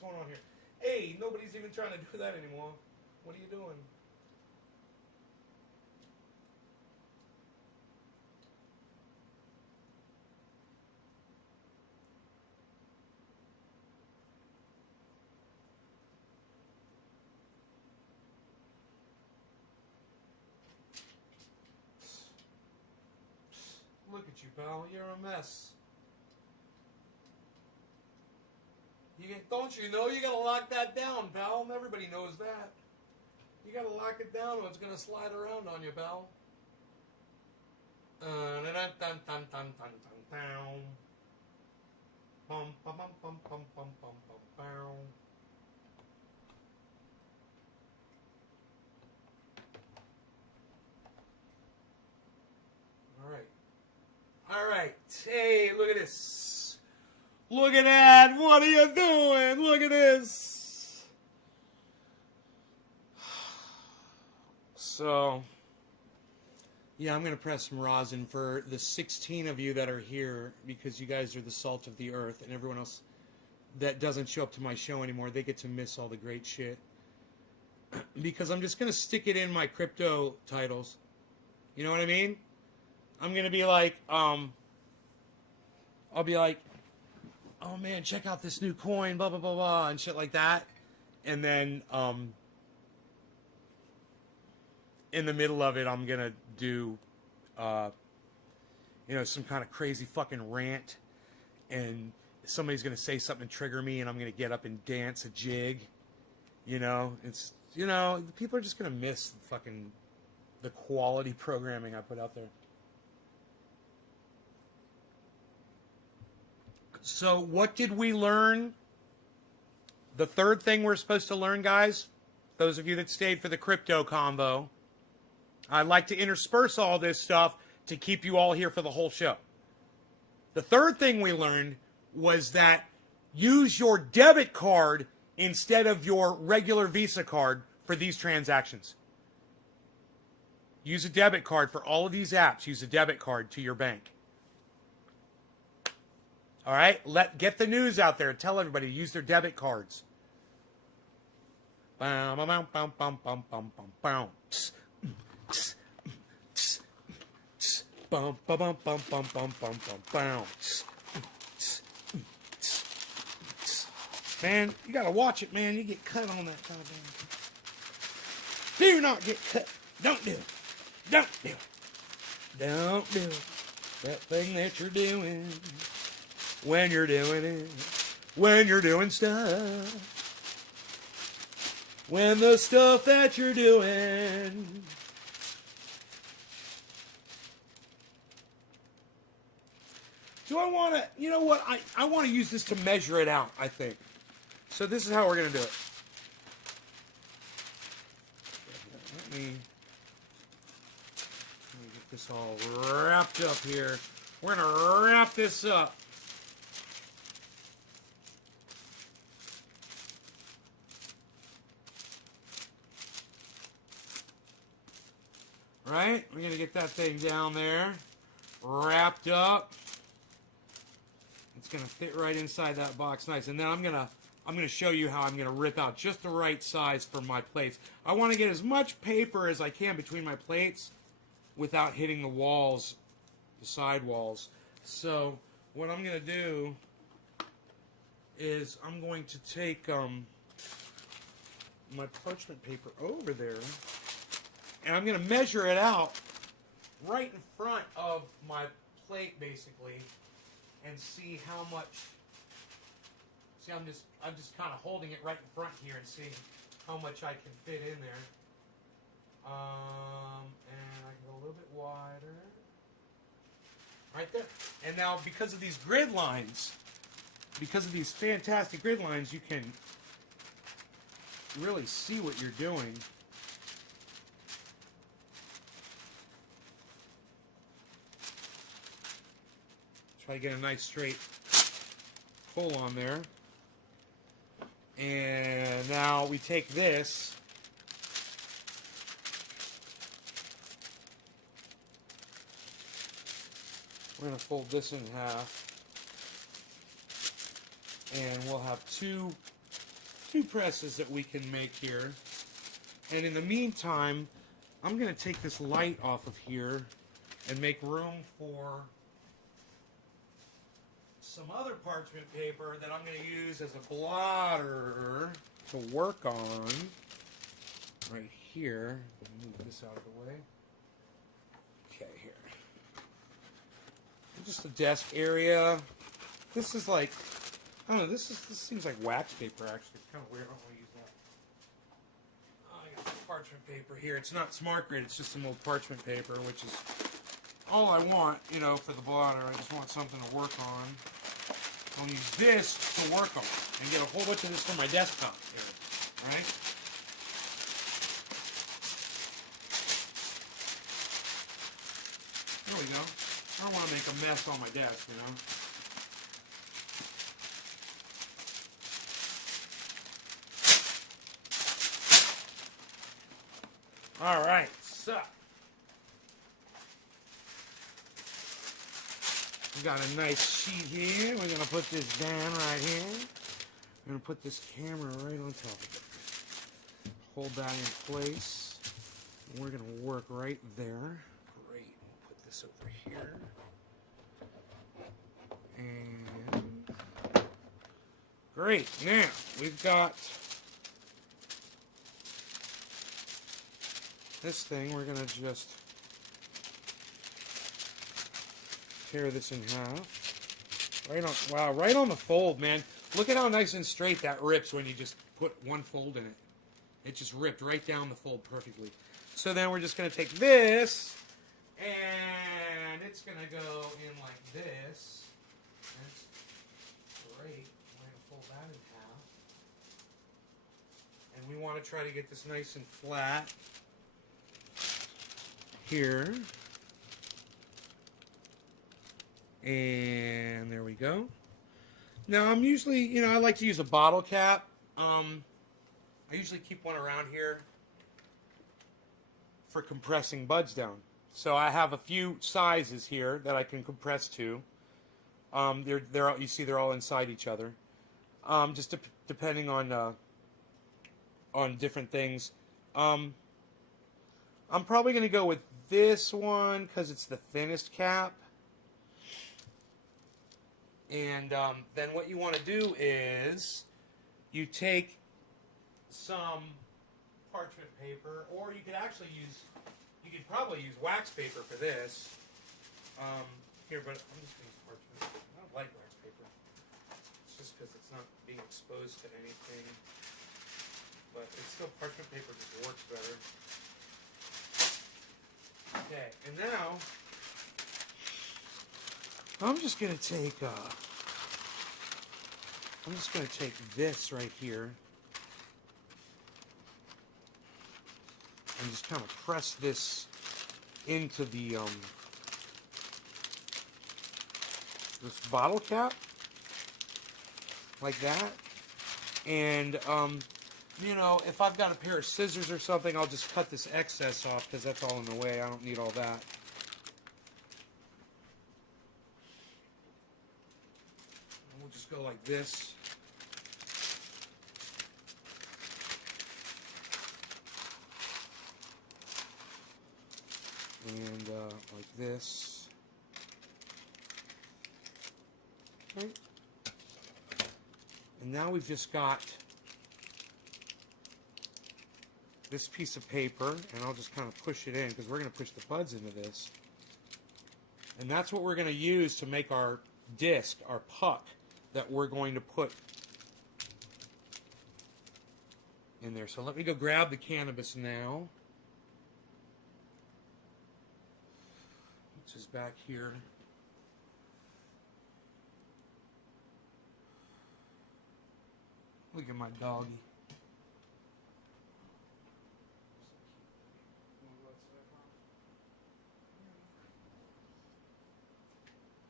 What's going on here? Hey, nobody's even trying to do that anymore. What are you doing? Look at you, pal. You're a mess. Don't you know you gotta lock that down, pal? Everybody knows that. You gotta lock it down or it's gonna slide around on you, pal. All right. Hey, look at this. Look at that. What are you doing? Look at this. So, yeah, I'm going to press some rosin for the 16 of you that are here because you guys are the salt of the earth, and everyone else that doesn't show up to my show anymore, they get to miss all the great shit. Because I'm just going to stick it in my crypto titles. You know what I mean? I'm going to be like, I'll be like, oh man, check out this new coin, blah, blah, blah, blah, and shit like that. And then, in the middle of it, I'm going to do, some kind of crazy fucking rant. And somebody's going to say something to trigger me, and I'm going to get up and dance a jig. People are just going to miss the quality programming I put out there. So what did we learn? The third thing we're supposed to learn, guys, those of you that stayed for the crypto convo, I'd like to intersperse all this stuff to keep you all here for the whole show. The third thing we learned was that use your debit card instead of your regular Visa card for these transactions. Use a debit card for all of these apps. Use a debit card to your bank. All right? Get the news out there. Tell everybody to use their debit cards. Man, you gotta watch it, man. You get cut on that kind of thing. Do not get cut. Don't do it. Don't do it. Don't do it. That thing that you're doing. When you're doing it. When you're doing stuff. When the stuff that you're doing. Do I want to, you know what? I want to use this to measure it out, I think. So this is how we're going to do it. Let me get this all wrapped up here. We're going to wrap this up. Right? We're going to get that thing down there. Wrapped up. It's going to fit right inside that box nice. And then I'm going to show you how I'm going to rip out just the right size for my plates. I want to get as much paper as I can between my plates without hitting the walls, the side walls. So what I'm going to do is I'm going to take my parchment paper over there, and I'm going to measure it out right in front of my plate, basically, and see how much. See, I'm just kind of holding it right in front here and seeing how much I can fit in there. And I can go a little bit wider. Right there. And now, because of these grid lines, because of these fantastic grid lines, you can really see what you're doing. Try to get a nice straight pull on there. And now we take this. We're going to fold this in half. And we'll have two 2 presses that we can make here. And in the meantime, I'm going to take this light off of here and make room for some other parchment paper that I'm going to use as a blotter to work on right here. Move this out of the way. Okay, here. Just a desk area. This is like, I don't know, this seems like wax paper actually. It's kind of weird. I don't want to use that. Oh, I got some parchment paper here. It's not Smart Grid, it's just some old parchment paper, which is all I want, you know, for the blotter. I just want something to work on. I'll use this to work on and get a whole bunch of this for my desktop here, right? There we go. I don't want to make a mess on my desk, you know. All right, so we got a nice sheet here. We're gonna put this down right here. We're gonna put this camera right on top of it. Hold that in place. And we're gonna work right there. Great. We'll put this over here. And great. Now we've got this thing. We're gonna just tear this in half. Right on, wow, right on the fold, man. Look at how nice and straight that rips when you just put one fold in it. It just ripped right down the fold perfectly. So then we're just gonna take this, and it's gonna go in like this. That's great. We're gonna fold that in half. And we want to try to get this nice and flat here. And there we go. Now I'm usually, you know, I like to use a bottle cap. I usually keep one around here for compressing buds down. So I have a few sizes here that I can compress to. You see they're all inside each other. Just depending on different things. I'm probably going to go with this one because it's the thinnest cap. And then what you want to do is you take some parchment paper, or you could probably use wax paper for this. Here, but I'm just going to use parchment. I don't like wax paper. It's just because it's not being exposed to anything. But it's still, parchment paper just works better. Okay, and now I'm just going to take this right here and just kind of press this into the this bottle cap like that. And you know, if I've got a pair of scissors or something, I'll just cut this excess off because that's all in the way. I don't need all that. We'll just go like this. And like this. Okay. And now we've just got this piece of paper, and I'll just kind of push it in because we're going to push the buds into this. And that's what we're going to use to make our disc, our puck, that we're going to put in there. So let me go grab the cannabis now. Which is back here. Look at my doggy.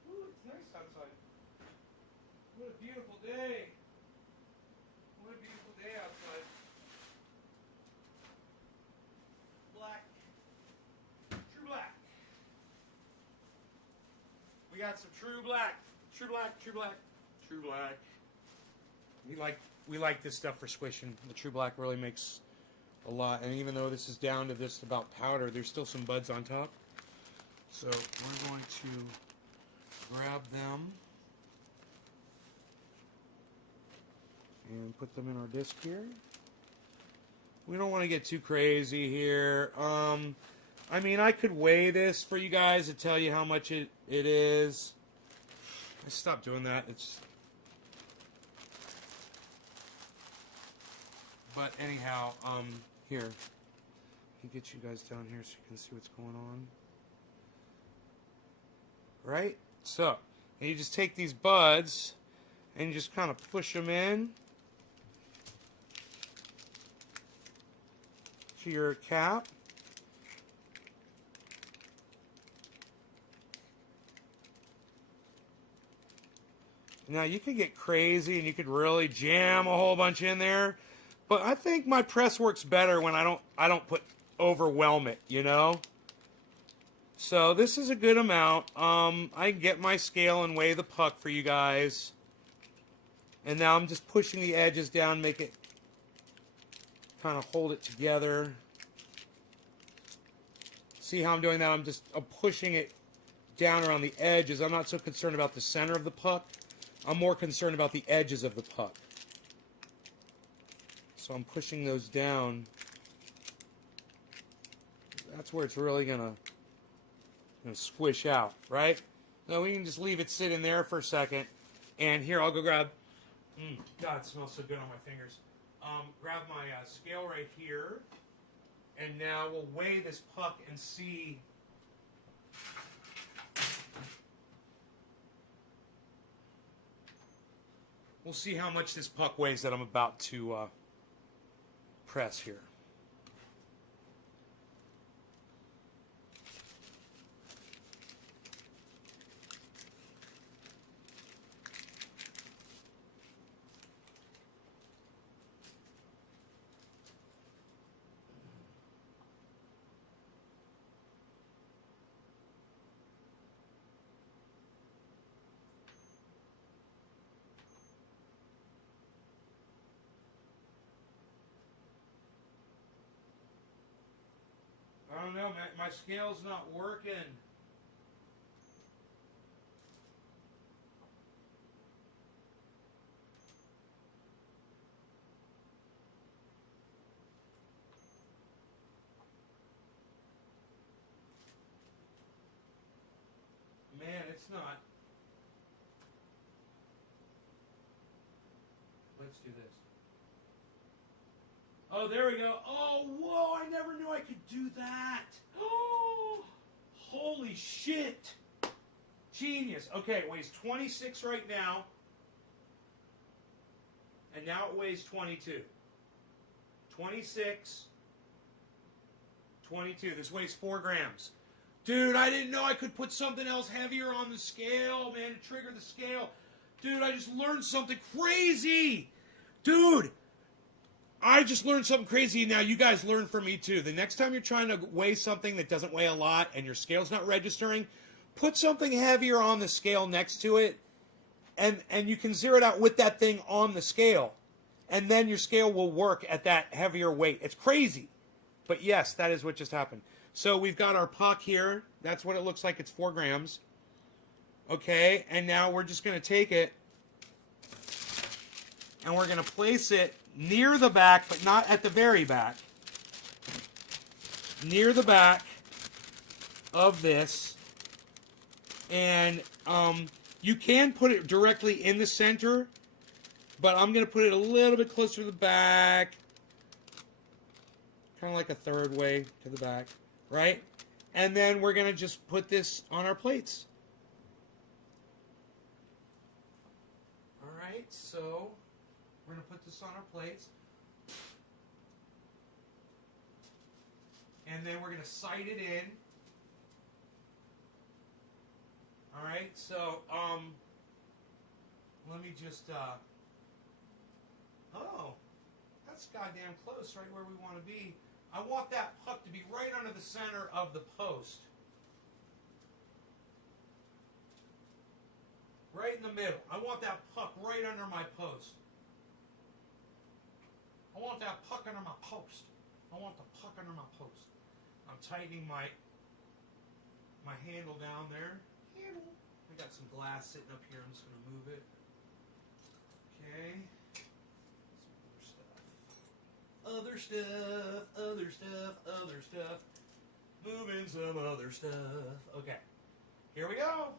Ooh, it's nice outside. What a beautiful day. What a beautiful day outside. Black. True black. We got some true black. True black, true black, true black. We like we like this stuff for squishing. The True Black really makes a lot. And even though this is down to just about powder, there's still some buds on top. So we're going to grab them and put them in our disc here. We don't want to get too crazy here. I mean, I could weigh this for you guys to tell you how much it is. I stopped doing that. But anyhow, here. Let me get you guys down here so you can see what's going on. Right? So, and you just take these buds and you just kind of push them in to your cap. Now you could get crazy and you could really jam a whole bunch in there, but I think my press works better when I don't overwhelm it, you know? So this is a good amount. I can get my scale and weigh the puck for you guys. And now I'm just pushing the edges down, make it kind of hold it together. See how I'm doing that? I'm pushing it down around the edges. I'm not so concerned about the center of the puck. I'm more concerned about the edges of the puck. So I'm pushing those down. That's where it's really gonna squish out, right? Now we can just leave it sit in there for a second. And here, I'll go grab, God, it smells so good on my fingers. Grab my scale right here. And now we'll weigh this puck and see. We'll see how much this puck weighs that I'm about to press here. I don't know, my scale's not working. Man, it's not. Let's do this. Oh, there we go. Oh, whoa, I never knew I could do that. Oh, holy shit. Genius. Okay, it weighs 26 right now. And now it weighs 22. 26, 22. This weighs 4 grams. Dude, I didn't know I could put something else heavier on the scale, man, to trigger the scale. Dude, I just learned something crazy. Dude, I just learned something crazy. Now you guys learn from me too. The next time you're trying to weigh something that doesn't weigh a lot and your scale's not registering, put something heavier on the scale next to it, and you can zero it out with that thing on the scale. And then your scale will work at that heavier weight. It's crazy. But yes, that is what just happened. So we've got our puck here. That's what it looks like. It's 4 grams. Okay, and now we're just going to take it and we're going to place it near the back, but not at the very back. Near the back of this. And you can put it directly in the center, but I'm going to put it a little bit closer to the back. Kind of like a third way to the back, right? And then we're going to just put this on our plates. All right, so we're going to put this on our plates. And then we're going to sight it in. All right, so let me just, oh, that's goddamn close, right where we want to be. I want that puck to be right under the center of the post. Right in the middle. I want that puck right under my post. I want that puck under my post. I want the puck under my post. I'm tightening my handle down there. Handle. I got some glass sitting up here. I'm just going to move it. Okay. Some other stuff. Other stuff. Other stuff. Moving some other stuff. Okay. Here we go.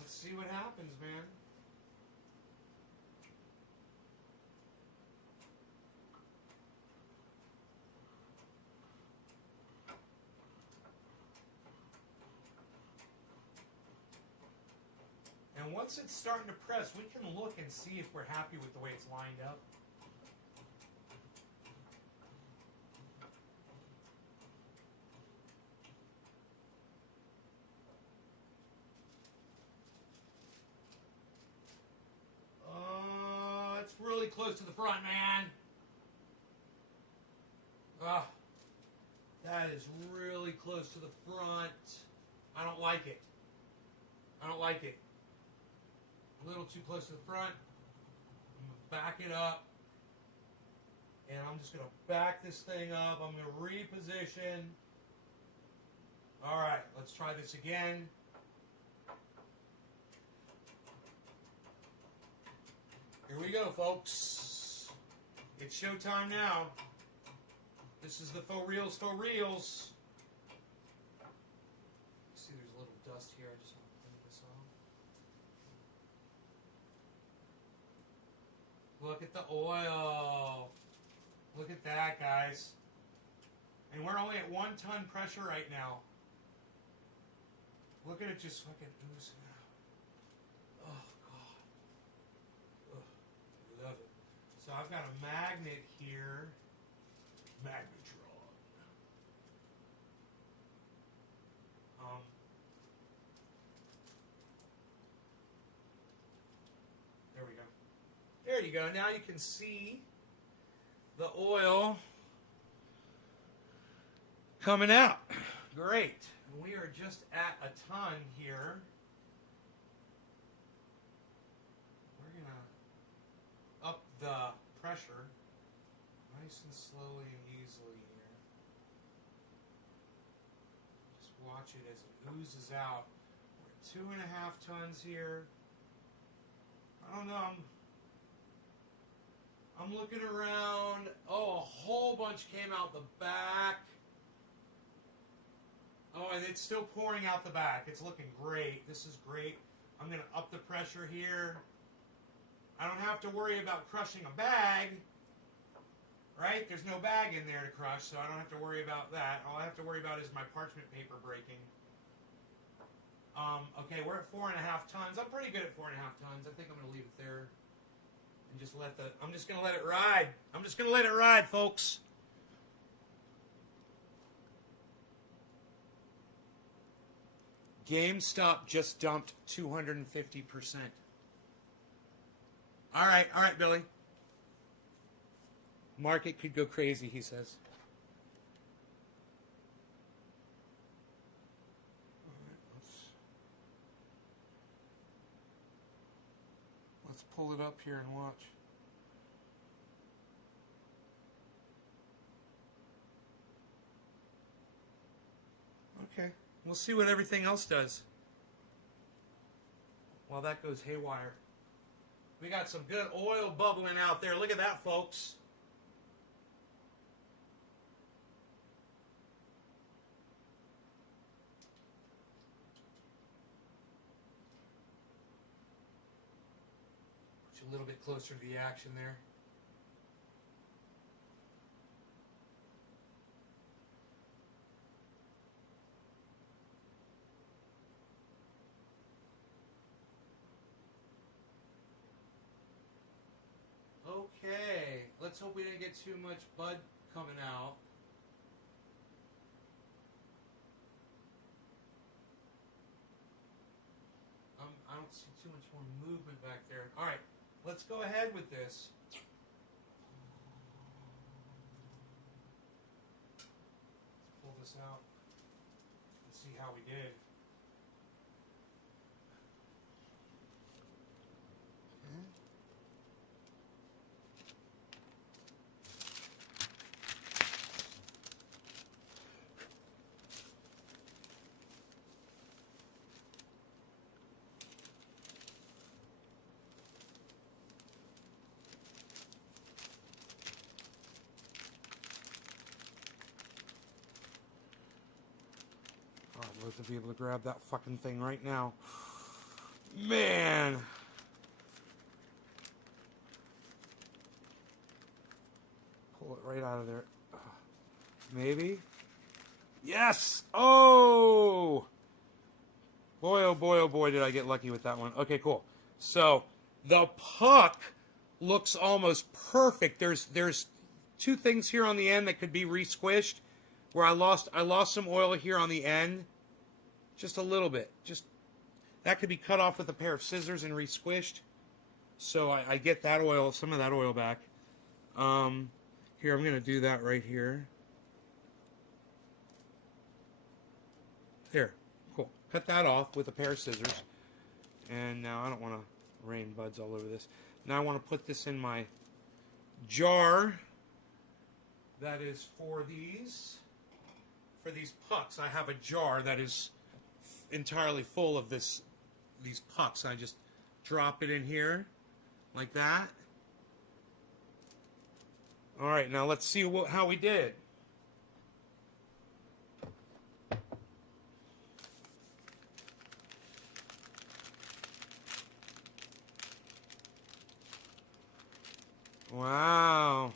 Let's see what happens, man. And once it's starting to press, we can look and see if we're happy with the way it's lined up. It's really close to the front, man. That is really close to the front. I don't like it. I don't like it. A little too close to the front. I'm going to back it up. And I'm just going to back this thing up. I'm going to reposition. All right, let's try this again. Here we go, folks. It's showtime now. This is the faux reels, faux reels. See, there's a little dust here. I just want to clean this off. Look at the oil. Look at that, guys. And we're only at 1 ton pressure right now. Look at it just fucking oozing out. Oh, God. Ugh, love it. So I've got a magnet here. Magnetron. There we go. There you go. Now you can see the oil coming out. Great. We are just at a ton here. We're going to up the pressure nice and slowly and easily here. Just watch it as it oozes out. We're at 2.5 tons here. I don't know. I'm looking around. Oh, a whole bunch came out the back. Oh, and it's still pouring out the back. It's looking great. This is great. I'm going to up the pressure here. I don't have to worry about crushing a bag. Right? There's no bag in there to crush, so I don't have to worry about that. All I have to worry about is my parchment paper breaking. Okay, we're at 4.5 tons. I'm pretty good at 4.5 tons. I think I'm going to leave it there and just let I'm just going to let it ride. I'm just going to let it ride, folks. GameStop just dumped 250%. All right, Billy. Market could go crazy, he says. All right, let's pull it up here and watch. Okay, we'll see what everything else does while that goes haywire. We got some good oil bubbling out there. Look at that, folks. A little bit closer to the action there. Okay, let's hope we didn't get too much bud coming out. I don't see too much more movement back there. All right. Let's go ahead with this. Let's pull this out and see how we did. I'd love to be able to grab that fucking thing right now. Man. Pull it right out of there. Maybe. Yes! Oh! Boy, oh boy, did I get lucky with that one. Okay, cool. So, the puck looks almost perfect. There's two things here on the end that could be re-squished. Where I lost some oil here on the end. Just a little bit. Just that could be cut off with a pair of scissors and re-squished. So I get that oil, some of that oil back. Here, I'm going to do that right here. There. Cool. Cut that off with a pair of scissors. And now I don't want to rain buds all over this. Now I want to put this in my jar. That is for these pucks. I have a jar that is entirely full of these pucks. I just drop it in here like that. All right, now let's see how we did. Wow.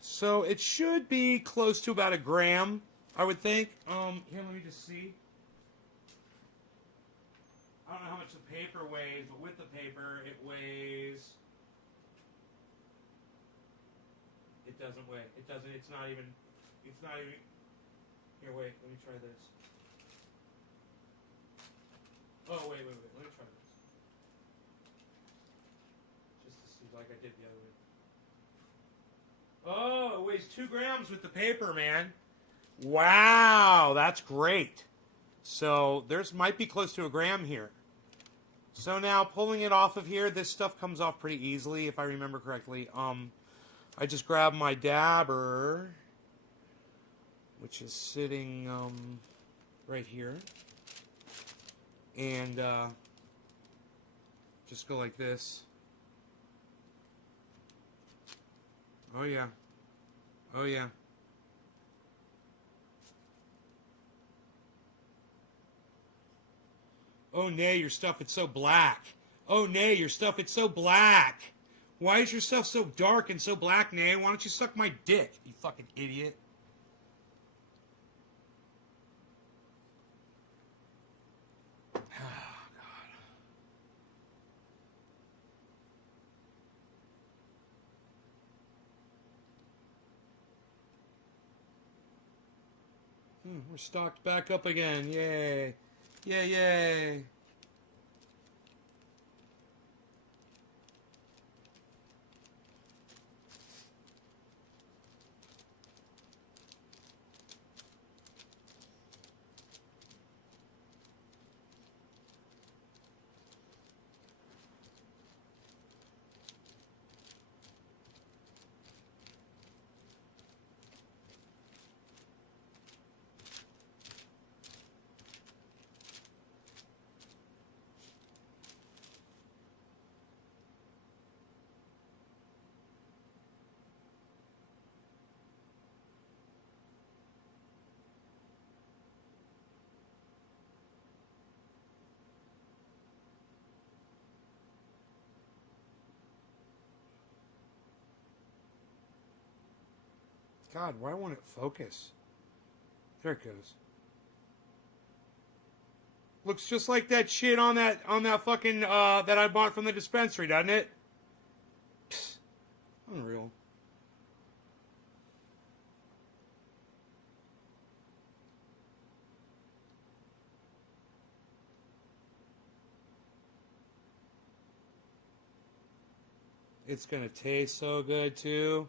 So it should be close to about a gram, I would think. Here, let me just see. I don't know how much the paper weighs, but with the paper, it weighs. It doesn't weigh. It doesn't. It's not even. Here, wait. Let me try this. Oh, wait. Let me try this. Just to see, like I did the other way. Oh, it weighs 2 grams with the paper, man. Wow, that's great. So might be close to a gram here. So now pulling it off of here, this stuff comes off pretty easily, if I remember correctly. I just grab my dabber, which is sitting right here, and just go like this. Oh yeah. Oh yeah. Oh nay, your stuff, it's so black. Oh nay, your stuff, it's so black. Why is your stuff so dark and so black, nay? Why don't you suck my dick, you fucking idiot? We're stocked back up again. Yay. Yay, yay. God, why won't it focus? There it goes. Looks just like that shit on that fucking that I bought from the dispensary, doesn't it? Psst. Unreal. It's gonna taste so good too.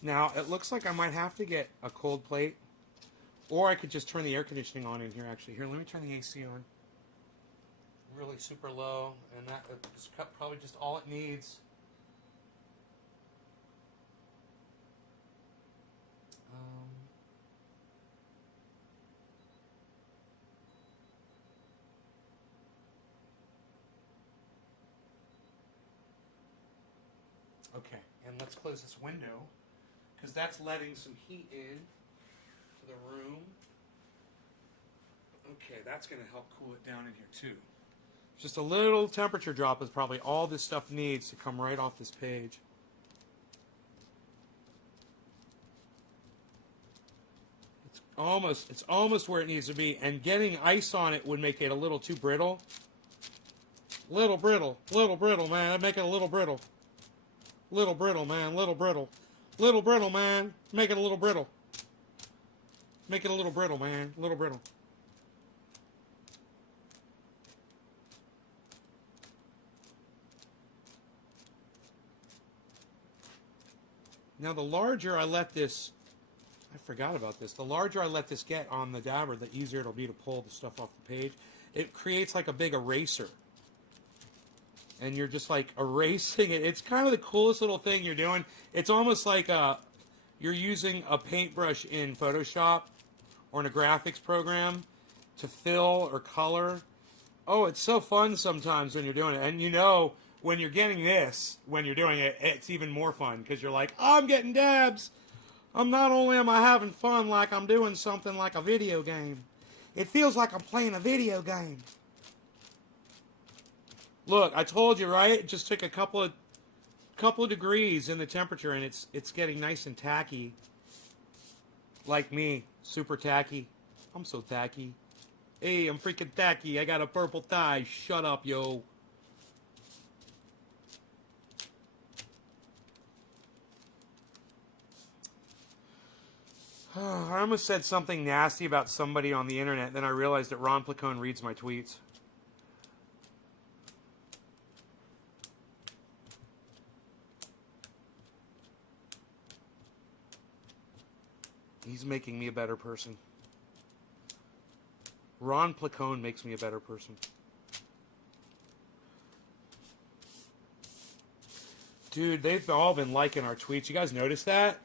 Now, it looks like I might have to get a cold plate. Or I could just turn the air conditioning on in here, actually. Here, let me turn the AC on. really super low, and that is probably just all it needs. Okay, and let's close this window because that's letting some heat in to the room. Okay, that's going to help cool it down in here too. Just a little temperature drop is probably all this stuff needs to come right off this page. It's almost where it needs to be, and getting ice on it would make it a little too brittle. Little brittle, man. I'd make it a little brittle. Little brittle, man. Little brittle. Little brittle, man. Make it a little brittle. Make it a little brittle, man. Little brittle. Now the larger I let this, I forgot about this. The larger I let this get on the dabber, the easier it'll be to pull the stuff off the page. It creates like a big eraser. And you're just like erasing it. It's kind of the coolest little thing you're doing. It's almost like you're using a paintbrush in Photoshop or in a graphics program to fill or color. Oh, it's so fun sometimes when you're doing it. And you know, when you're getting this, when you're doing it, it's even more fun because you're like, oh, I'm getting dabs. Not only am I having fun like I'm doing something like a video game. It feels like I'm playing a video game. Look, I told you, right? It just took a couple of degrees in the temperature, and it's getting nice and tacky. Like me, super tacky. I'm so tacky. Hey, I'm freaking tacky. I got a purple tie. Shut up, yo. I almost said something nasty about somebody on the internet, then I realized that Ron Placone reads my tweets. He's making me a better person. Ron Placone makes me a better person. Dude, they've all been liking our tweets. You guys notice that?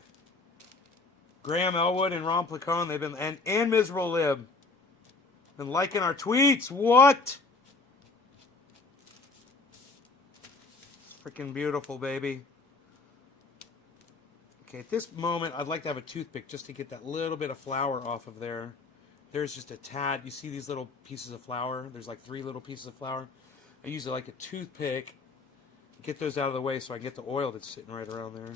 Graham Elwood and Ron Placone, they've been, and Miserable Lib, been liking our tweets. What? It's freaking beautiful, baby. Okay, at this moment, I'd like to have a toothpick just to get that little bit of flour off of there. There's just a tad. You see these little pieces of flour? There's like 3 little pieces of flour. I use it like a toothpick. Get those out of the way so I can get the oil that's sitting right around there.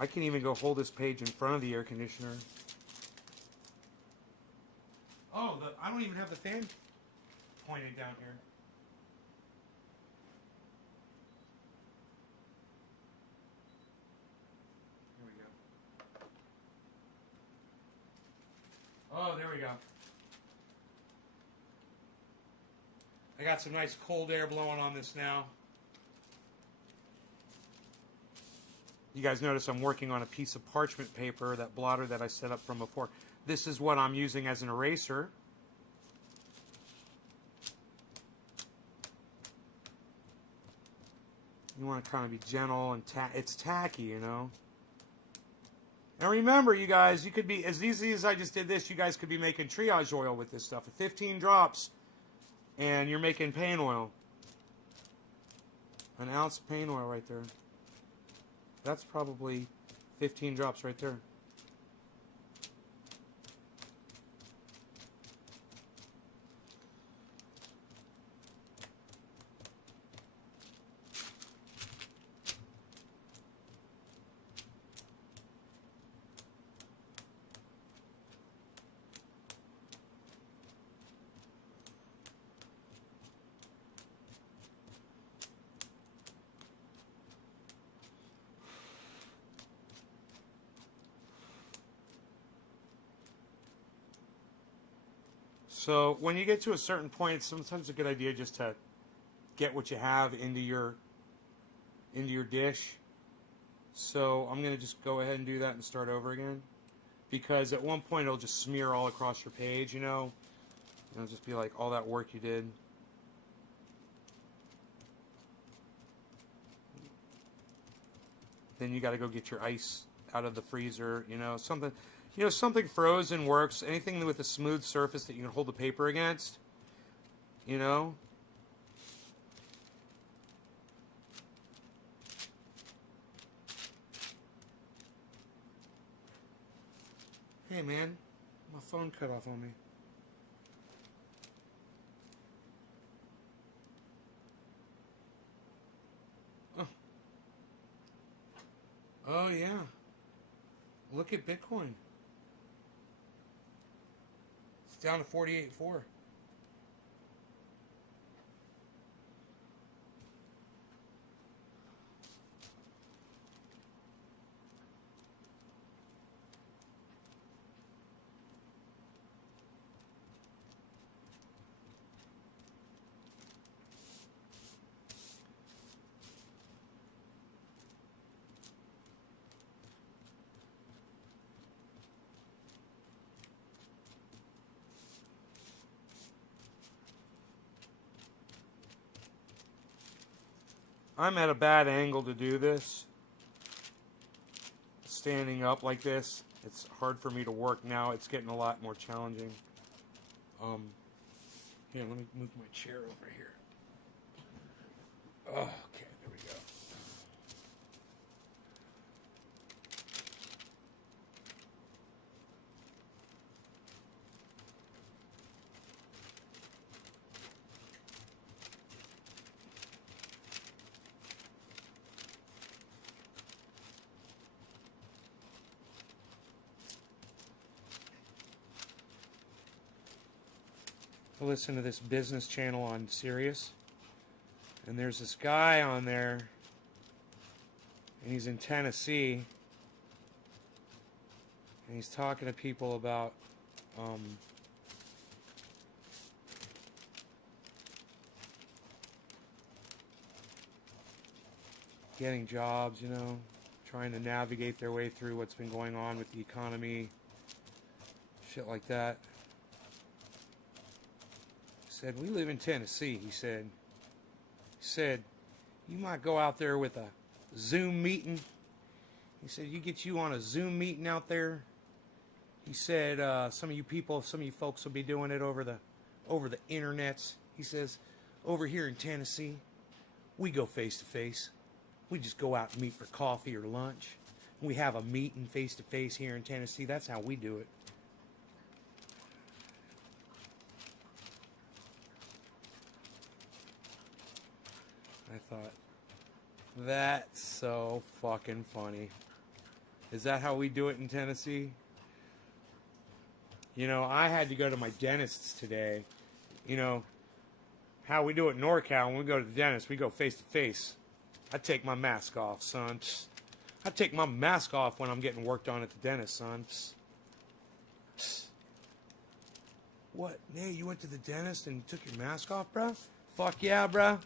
I can even go hold this page in front of the air conditioner. Oh, I don't even have the fan pointed down here. Here we go. Oh, there we go. I got some nice cold air blowing on this now. You guys notice I'm working on a piece of parchment paper, that blotter that I set up from before. This is what I'm using as an eraser. You want to kind of be gentle and it's tacky, you know. And remember, you guys, you could be, as easy as I just did this, you guys could be making triage oil with this stuff. 15 drops, and you're making paint oil. An ounce of paint oil right there. That's probably 15 drops right there. So when you get to a certain point, it's sometimes a good idea just to get what you have into your into your dish. So I'm going to just go ahead and do that and start over again. Because at one point it'll just smear all across your page, you know. It'll just be like all that work you did. Then you got to go get your ice out of the freezer, you know. Something frozen works. Anything with a smooth surface that you can hold the paper against, you know. Hey man, my phone cut off on me. Oh yeah. Look at Bitcoin. It's down to 48.4. I'm at a bad angle to do this. Standing up like this, it's hard for me to work now. It's getting a lot more challenging. Here, let me move my chair over here. Oh, okay, there we go. I listen to this business channel on Sirius, and there's this guy on there, and he's in Tennessee, and he's talking to people about getting jobs, you know, trying to navigate their way through what's been going on with the economy, shit like that. Said, we live in Tennessee, he said, you might go out there with a Zoom meeting. He said, you get you on a Zoom meeting out there. He said, some of you folks will be doing it over the internets. He says, over here in Tennessee, we go face to face. We just go out and meet for coffee or lunch. We have a meeting face to face here in Tennessee. That's how we do it. I thought, that's so fucking funny. Is that how we do it in Tennessee? You know, I had to go to my dentist's today. You know, how we do it in NorCal, when we go to the dentist, we go face to face. I take my mask off, son. I take my mask off when I'm getting worked on at the dentist, son. What? Nay, you went to the dentist and took your mask off, bro? Fuck yeah, bro.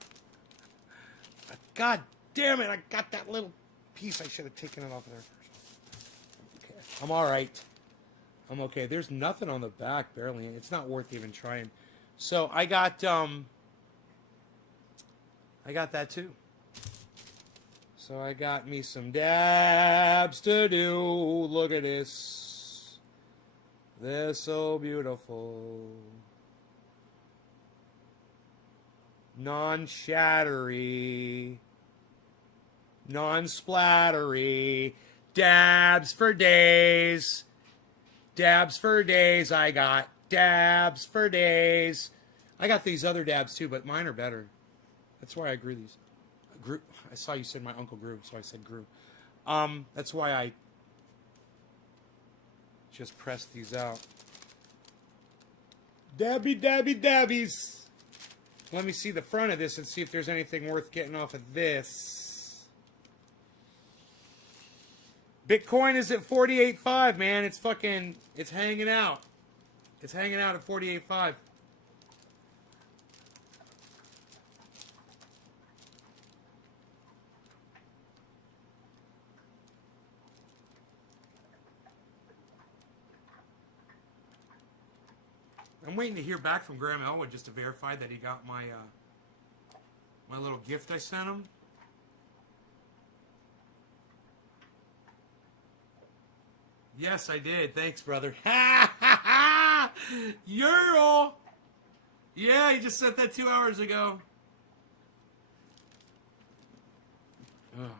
God damn it, I got that little piece. I should have taken it off of there first. Okay. I'm alright. I'm okay. There's nothing on the back, barely. It's not worth even trying. So I got that too. So I got me some dabs to do. Look at this. They're so beautiful. Non-shattery. Non-splattery. Dabs for days. Dabs for days I got. Dabs for days. I got these other dabs too, but mine are better. That's why I grew these. I saw you said my uncle grew, so I said grew. That's why I just pressed these out. Dabby, dabby, dabbies. Let me see the front of this and see if there's anything worth getting off of this. Bitcoin is at 48.5, man. It's hanging out. It's hanging out at 48.5. I'm waiting to hear back from Graham Elwood just to verify that he got my my little gift I sent him. Yes, I did. Thanks, brother. Ha ha ha! Euro! Yeah, he just sent that 2 hours ago. Oh.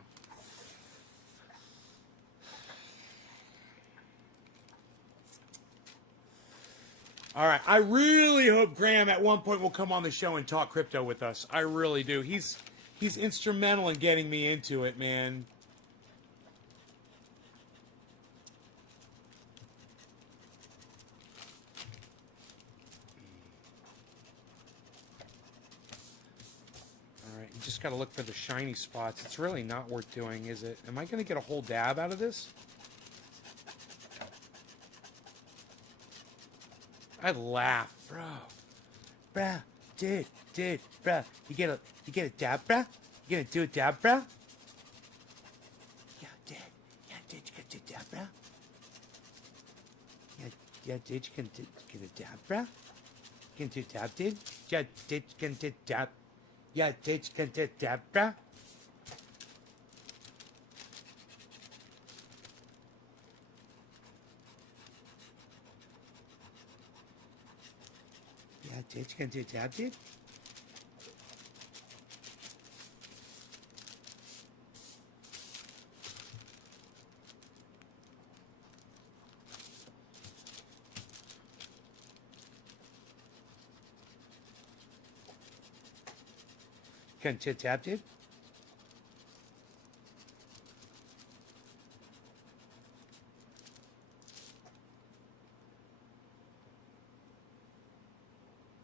All right. I really hope Graham at one point will come on the show and talk crypto with us. I really do. He's instrumental in getting me into it, man. All right. You just got to look for the shiny spots. It's really not worth doing, is it? Am I going to get a whole dab out of this? I laugh, bro. Bruh, dude, bruh. You get a dab, bruh? You gonna do a dab, bruh? Yeah, dude, you gonna do a dab, bruh? Yeah, dude, you gonna get a dab, bruh? You gonna do a dab, dude? Yeah, dude, you gonna do a dab? Yeah, dude, you gonna do a dab, bruh? Yeah, dude, you gonna do a dab, dude? Gonna do a dab, dude?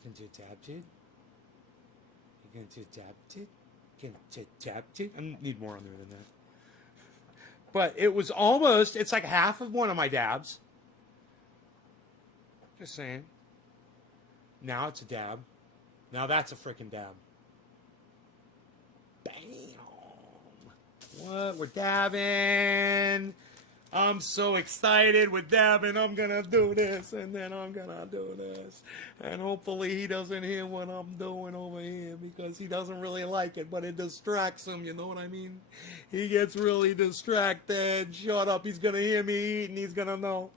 Gonna do a dab, dude? You gonna do a dab, dude? Gonna do a dab, dude? I need more on there than that. But it was almost, it's like half of one of my dabs. Just saying. Now it's a dab. Now that's a freaking dab. Bam. What? We're dabbing. I'm so excited with dabbing. I'm going to do this, and then I'm going to do this. And hopefully he doesn't hear what I'm doing over here because he doesn't really like it, but it distracts him. You know what I mean? He gets really distracted. Shut up. He's going to hear me eat, and he's going to know.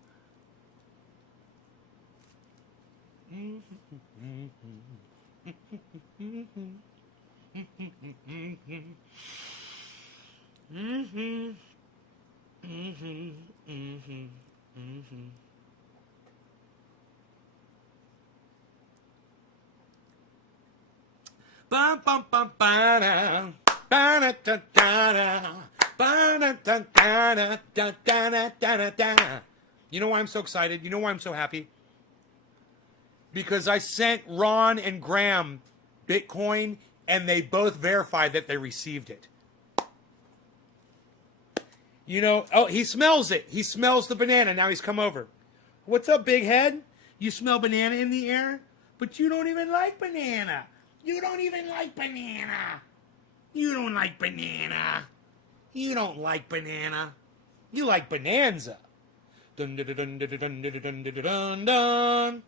Bum bum bum ba da ba da da da ba da da da da da da da. You know why I'm so excited? You know why I'm so happy? Because I sent Ron and Graham Bitcoin, and they both verified that they received it. You know, oh, he smells it. He smells the banana. Now he's come over. What's up, big head? You smell banana in the air? But you don't even like banana. You don't even like banana. You don't like banana. You don't like banana. You like bonanza. Dun dun dun dun dun dun dun dun dun.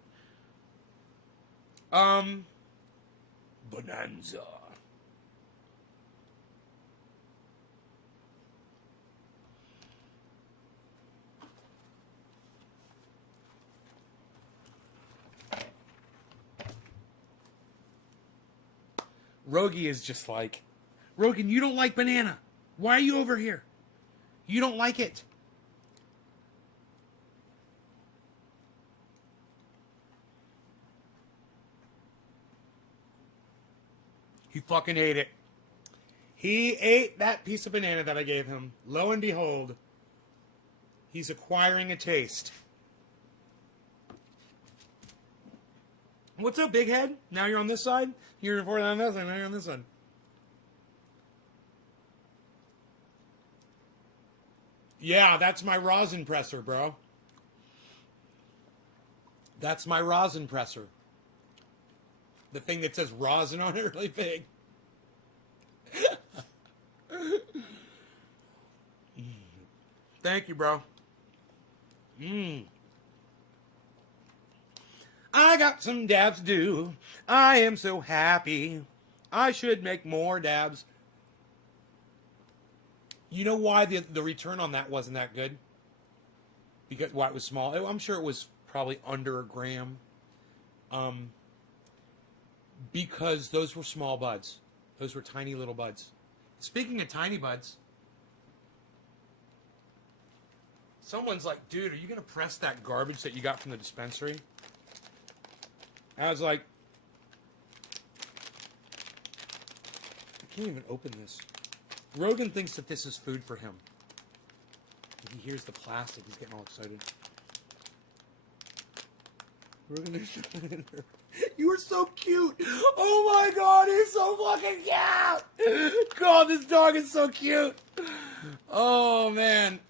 Bonanza. Rogi is just like, Rogan, you don't like banana. Why are you over here? You don't like it. He fucking ate it. He ate that piece of banana that I gave him. Lo and behold, he's acquiring a taste. What's up, big head? Now you're on this side? You're reporting on this side, now you're on this side. Yeah, that's my rosin presser, bro. That's my rosin presser. The thing that says rosin on it really big. Thank you, bro. I I got some dabs to do. I am so happy. I should make more dabs. You know why the return on that wasn't that good? Because why it was small. I'm sure it was probably under a gram. Because those were small buds. Those were tiny little buds. Speaking of tiny buds, someone's like, dude, are you going to press that garbage that you got from the dispensary? I was like, I can't even open this. Rogan thinks that this is food for him. He hears the plastic. He's getting all excited. Rogan, there's nothing in there. You are so cute. Oh my God, he's so fucking cute. God, this dog is so cute. Oh man.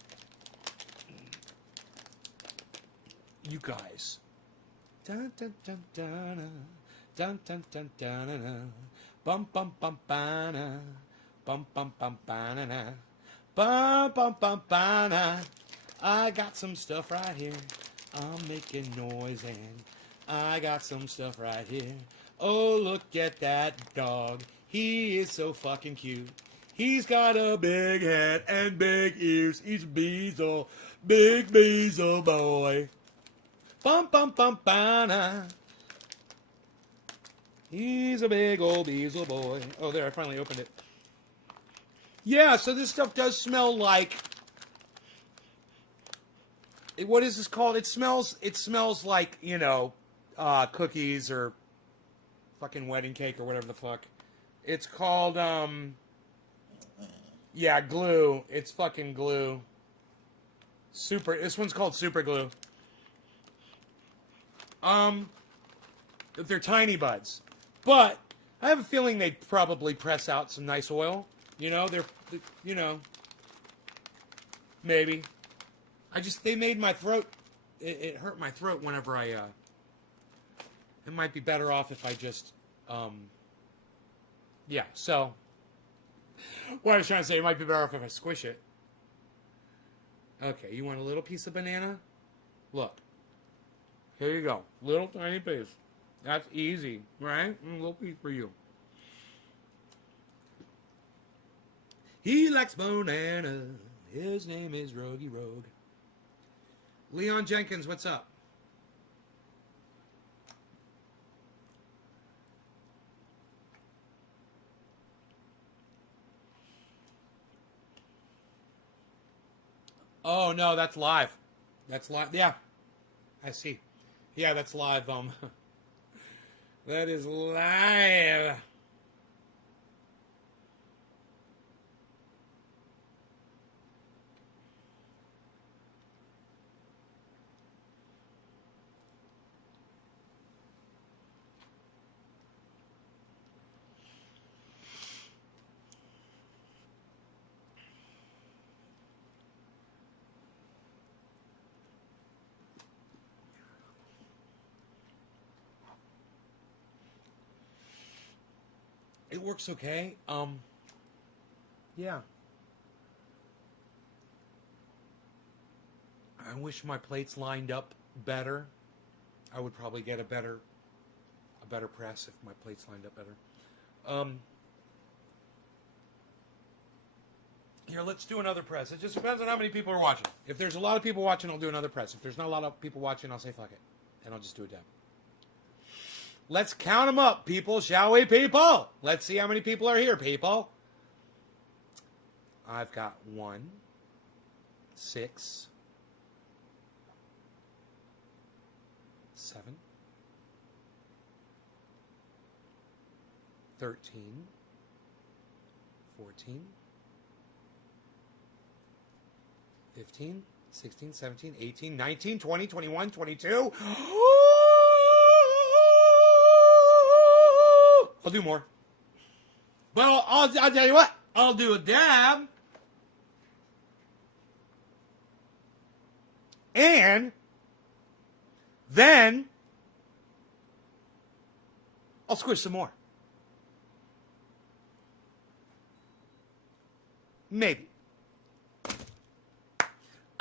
You guys. Dun dun dun dun dun dun dun dun dun. Bum bum bum bana. Bum bum bum bana. Bum bum bum bana. I got some stuff right here. I'm making noise and I got some stuff right here. Oh, look at that dog. He is so fucking cute. He's got a big head and big ears. He's Beezle. Big Beezle boy. Bum bum bum bana. He's a big old Beezle boy. Oh, there, I finally opened it. Yeah, so this stuff does smell like... What is this called? It smells like, you know, cookies or fucking wedding cake or whatever the fuck. It's called, yeah, glue. It's fucking glue. This one's called super glue. They're tiny buds. But I have a feeling they'd probably press out some nice oil. You know, you know, maybe. They made my throat, it hurt my throat whenever it might be better off if I just, yeah, so, what I was trying to say, it might be better off if I squish it. Okay, you want a little piece of banana? Look, here you go, little tiny piece. That's easy, right? A little piece for you. He likes banana. His name is Rogie Rogue. Leon Jenkins, what's up? Oh, no, that's live. That's live. Yeah, I see. Yeah, that's live. That is live. It works okay. Yeah. I wish my plates lined up better. I would probably get a better press if my plates lined up better. Here, let's do another press. It just depends on how many people are watching. If there's a lot of people watching, I'll do another press. If there's not a lot of people watching, I'll say fuck it. And I'll just do a dab. Let's count them up, people, shall we, people? Let's see how many people are here, people. I've got 1, 6, 7, 13, 14, 15, 16, 17, 18, 19, 20, 21, 22. I'll do more. But I'll tell you what. I'll do a dab. And then I'll squish some more. Maybe.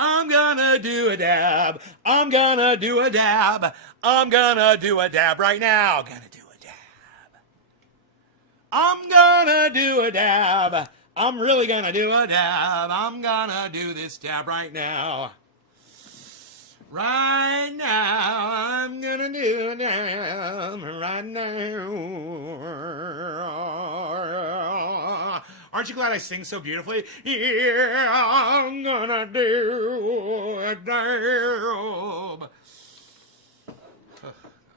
I'm gonna do a dab. I'm gonna do a dab. I'm gonna do a dab right now. Gonna do a dab. I'm gonna do a dab. I'm really gonna do a dab. I'm gonna do this dab right now. Right now, I'm gonna do a dab. Right now. Aren't you glad I sing so beautifully? Yeah, I'm gonna do a dab.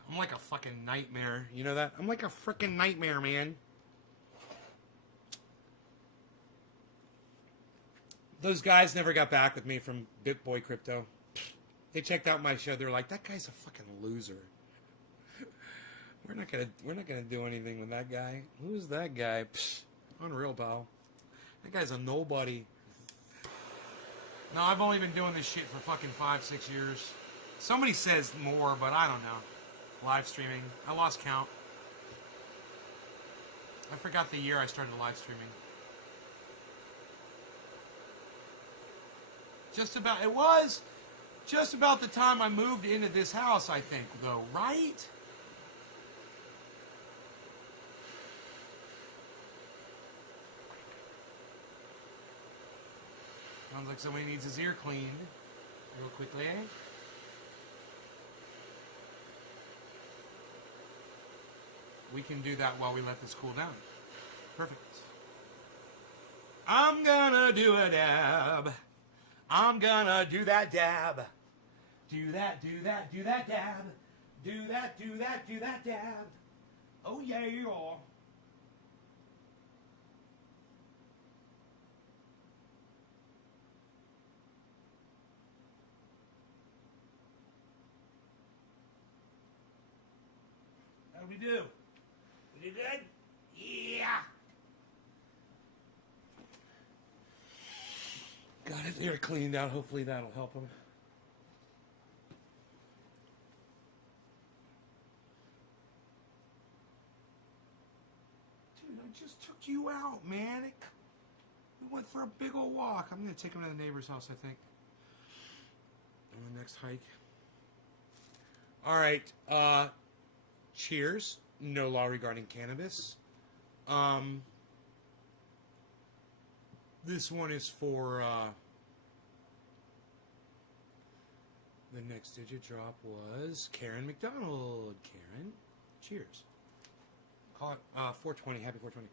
I'm like a fucking nightmare. You know that? I'm like a freaking nightmare, man. Those guys never got back with me from BitBoy Crypto. They checked out my show. They're like, that guy's a fucking loser. We're not gonna do anything with that guy. Who's that guy? Psh, unreal, pal. That guy's a nobody. No, I've only been doing this shit for fucking 5-6 years. Somebody says more, but I don't know. Live streaming. I lost count. I forgot the year I started live streaming. It was just about the time I moved into this house, I think, though, right? Sounds like somebody needs his ear cleaned real quickly, eh? We can do that while we let this cool down. Perfect. I'm gonna do a dab. I'm gonna do that dab. Do that, do that, do that dab. Do that, do that, do that dab. Oh yeah. How do we do? We do good? Yeah. Got his ear cleaned out. Hopefully that'll help him. Dude, I just took you out, man. We went for a big old walk. I'm going to take him to the neighbor's house, I think. On the next hike. All right. Cheers. No law regarding cannabis. This one is for, the next digit drop was Karen McDonald. Karen, cheers. Call it 420. Happy 420.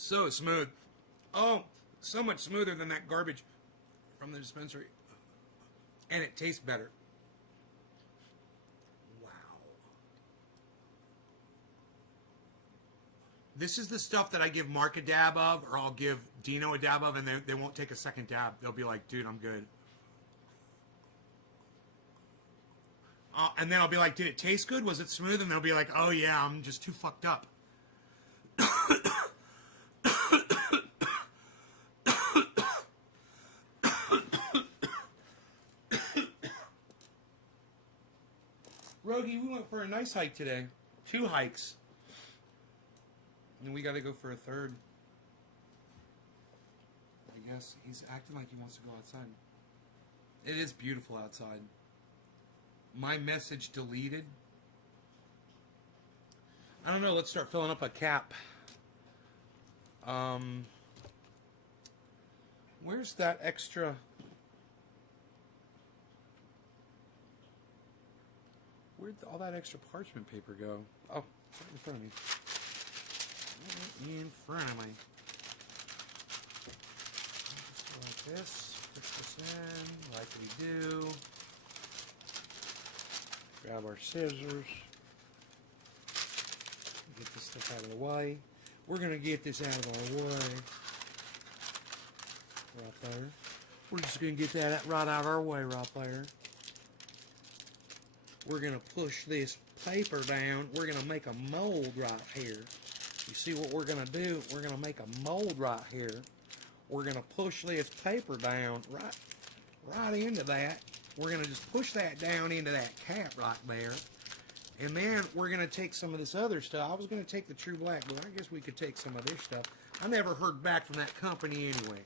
So smooth. Oh, so much smoother than that garbage from the dispensary. And it tastes better. Wow. This is the stuff that I give Mark a dab of, or I'll give Dino a dab of, and they won't take a second dab. They'll be like, dude, I'm good. And then I'll be like, did it taste good? Was it smooth? And they'll be like, oh yeah, I'm just too fucked up. Rogie, we went for a nice hike today. 2 hikes. And we got to go for a third. I guess he's acting like he wants to go outside. It is beautiful outside. My message deleted. I don't know. Let's start filling up a cap. Where's that extra... Where'd all that extra parchment paper go? Oh, it's right in front of me. Right in front of me. Just go like this. Put this in like we do. Grab our scissors. Get this stuff out of the way. We're going to get this out of our way. right there. We're just going to get that right out our way right there. We're going to push this paper down. We're going to make a mold right here. You see what we're going to do? We're going to make a mold right here. We're going to push this paper down right into that. We're going to just push that down into that cap right there. And then we're going to take some of this other stuff. I was going to take the True Black, but I guess we could take some of their stuff. I never heard back from that company anyway.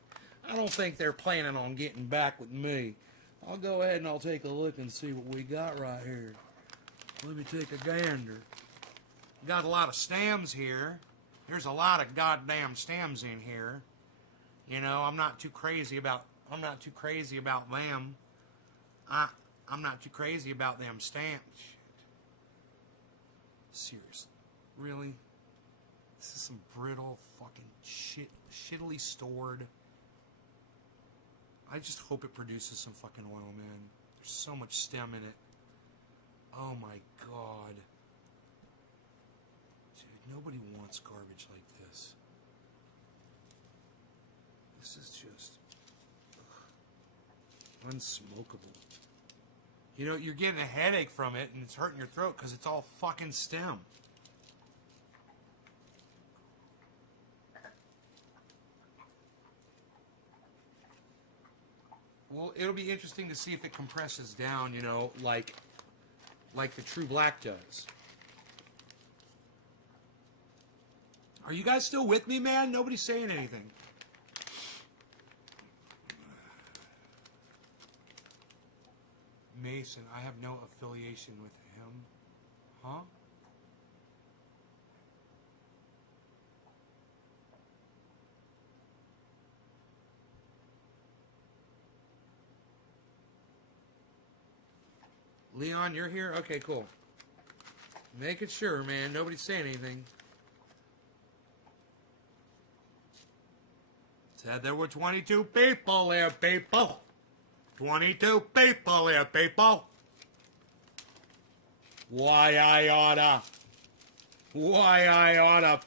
I don't think they're planning on getting back with me. I'll go ahead and I'll take a look and see what we got right here. Let me take a gander. Got a lot of stems here. There's a lot of goddamn stems in here. You know, I'm not too crazy about them. I'm not too crazy about them stamps. Seriously. Really? This is some brittle fucking shit, shittily stored. I just hope it produces some fucking oil, man. There's so much stem in it. Oh my god. Dude, nobody wants garbage like this. This is just unsmokable. You know, you're getting a headache from it and it's hurting your throat because it's all fucking stem. Well, it'll be interesting to see if it compresses down, you know, like the True Black does. Are you guys still with me, man? Nobody's saying anything. Mason, I have no affiliation with him. Huh? Leon, you're here? Okay, cool. Making sure, man. Nobody's saying anything. Said there were 22 people there, people. 22 people here, people. Why I oughta,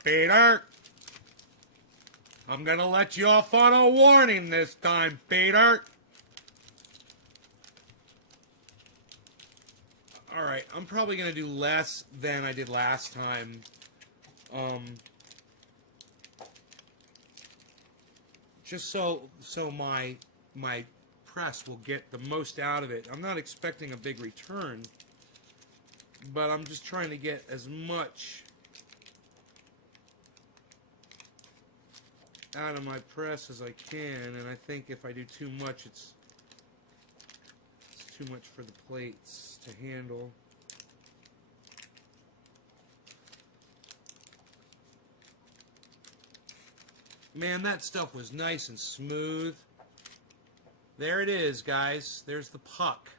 Peter. I'm gonna let you off on a warning this time, Peter. Alright, I'm probably gonna do less than I did last time. Just so my press will get the most out of it. I'm not expecting a big return, but I'm just trying to get as much out of my press as I can, and I think if I do too much, it's too much for the plates to handle. Man, that stuff was nice and smooth. There it is, guys. There's the puck.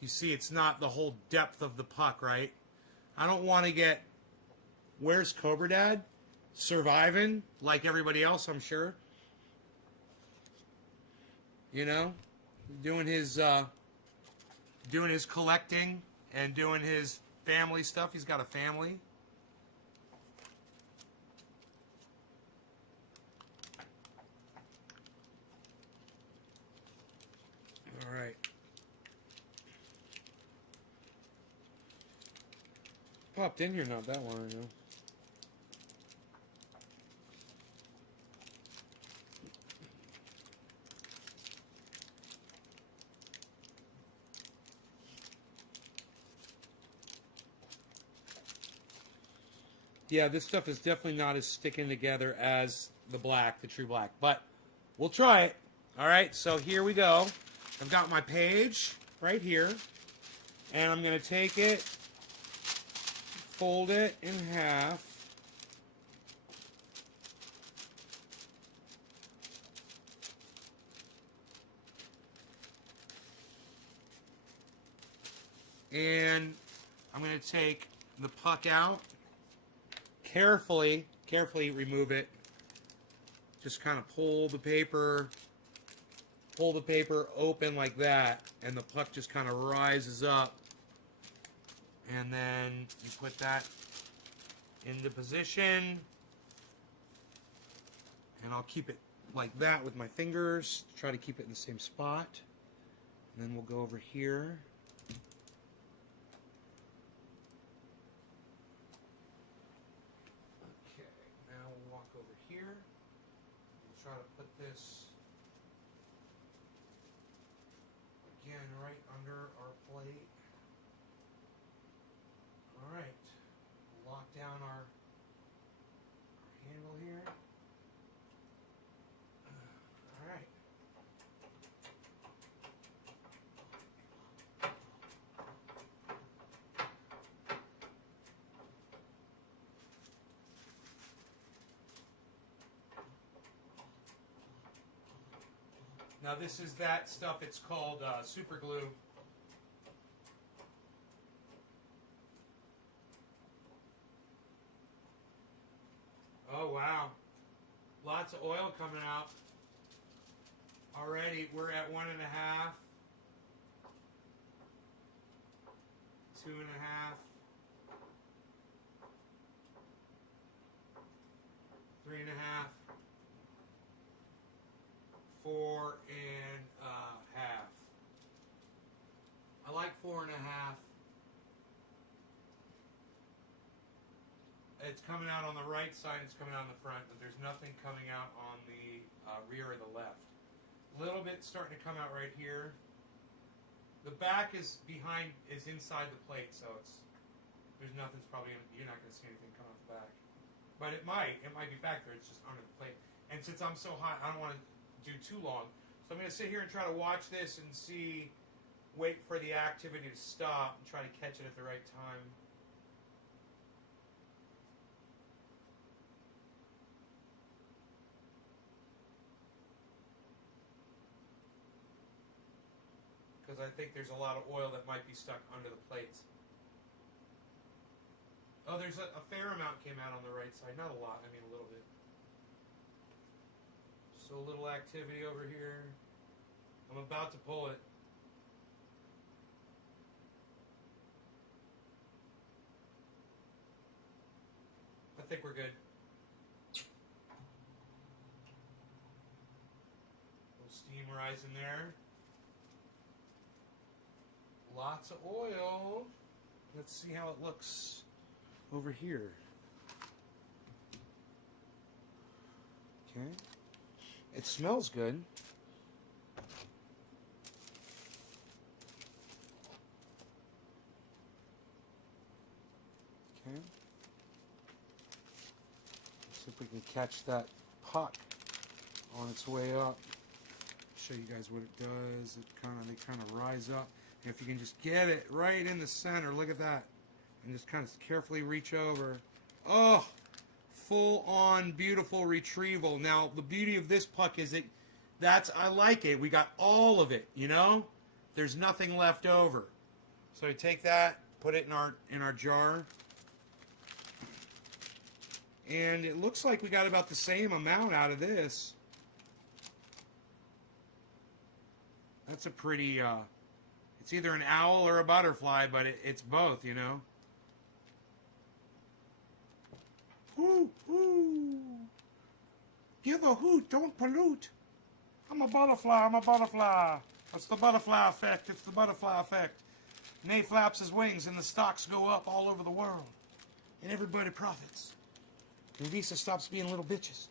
You see, it's not the whole depth of the puck, right? I don't want to get... Where's Cobra Dad? Surviving, like everybody else, I'm sure. You know? Doing his collecting and doing his family stuff. He's got a family. All right. Popped in here not that long ago. Yeah, this stuff is definitely not as sticking together as the black, the True Black. But we'll try it. All right, so here we go. I've got my page right here. And I'm going to take it, fold it in half. And I'm going to take the puck out. Carefully remove it. Just kind of pull the paper open like that, and the puck just kind of rises up. And then you put that into position, and I'll keep it like that with my fingers, try to keep it in the same spot. And then we'll go over here. Okay, now we'll walk over here. We'll try to put this again right under our plate. All right, lock down our handle here. All right. Now this is that stuff, it's called super glue. Oh wow, lots of oil coming out. Already we're at 1.5, 2.5, 3.5, 4.5. I like 4.5. It's coming out on the right side, it's coming out on the front, but there's nothing coming out on the rear or the left. A little bit starting to come out right here. The back is behind, is inside the plate, so there's nothing's probably, you're not going to see anything come out the back. But it might be back there, it's just under the plate. And since I'm so hot, I don't want to do too long. So I'm going to sit here and try to watch this and wait for the activity to stop and try to catch it at the right time. Because I think there's a lot of oil that might be stuck under the plates. Oh, there's a fair amount came out on the right side. Not a lot, I mean a little bit. So a little activity over here. I'm about to pull it. I think we're good. A little steam rising there. Lots of oil. Let's see how it looks over here. Okay. It smells good. Okay. See if we can catch that puck on its way up. Show you guys what it does. They kind of rise up. And if you can just get it right in the center, look at that. And just kind of carefully reach over. Oh, full on beautiful retrieval. Now, the beauty of this puck is I like it. We got all of it, you know? There's nothing left over. So we take that, put it in our jar. And it looks like we got about the same amount out of this. That's a pretty, it's either an owl or a butterfly, but it's both, you know. Woo, woo. Give a hoot, don't pollute. I'm a butterfly. It's the butterfly effect, Nay flaps his wings and the stocks go up all over the world. And everybody profits. And Visa stops being little bitches.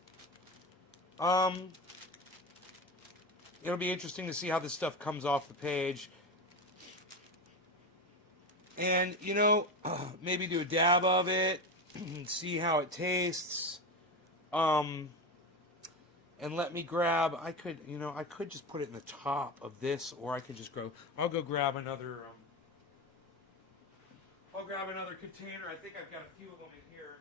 It'll be interesting to see how this stuff comes off the page. And, you know, maybe do a dab of it, see how it tastes. And let me grab, I could just put it in the top of this, or I could just I'll go grab another, container. I think I've got a few of them in here.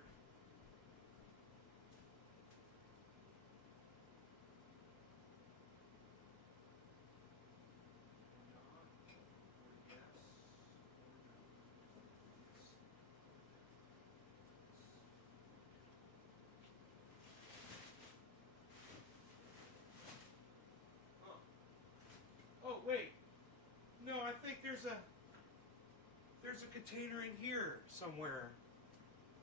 Wait, no, I think there's a container in here somewhere.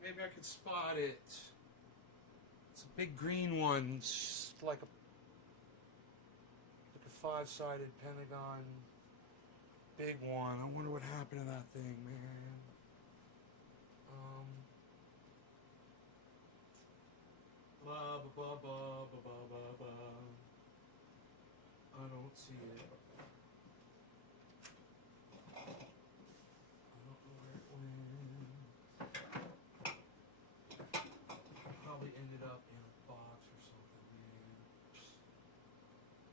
Maybe I could spot it. It's a big green one. It's like 5-sided Pentagon. Big one. I wonder what happened to that thing, man. Blah, blah, blah, blah, blah, blah, blah. I don't see it. I don't know where it went. Probably ended up in a box or something, man.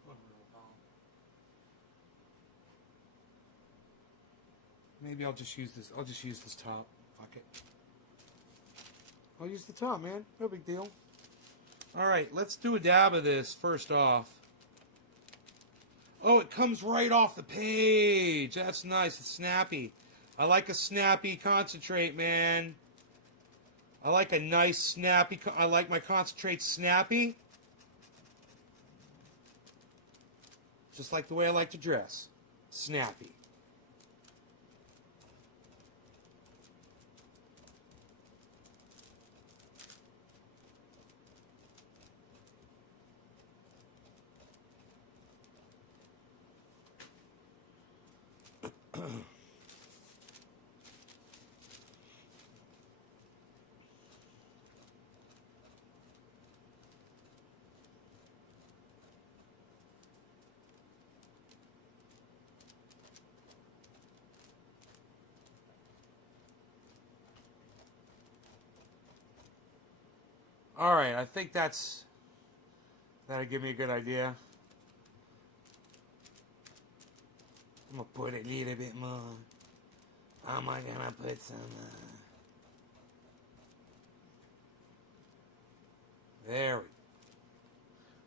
Unreal, pal. Maybe I'll just use this. I'll just use this top. Fuck it. I'll use the top, man. No big deal. All right, let's do a dab of this first off. Oh, it comes right off the page. That's nice. It's snappy. I like a snappy concentrate, man. I like a nice snappy. I like my concentrate snappy. Just like the way I like to dress. Snappy. All right, I think that'll give me a good idea. I'm gonna put a little bit more. I'm gonna put some. There we go.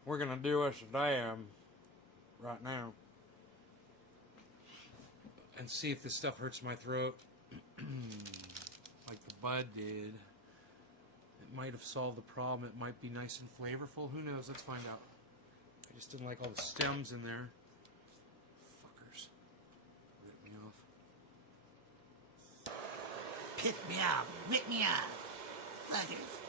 We're gonna do us a dab right now and see if this stuff hurts my throat like the bud did. It might have solved the problem. It might be nice and flavorful. Who knows? Let's find out. I just didn't like all the stems in there. Fuckers. Rip me off. Piss me off. Rip me off. Fuckers.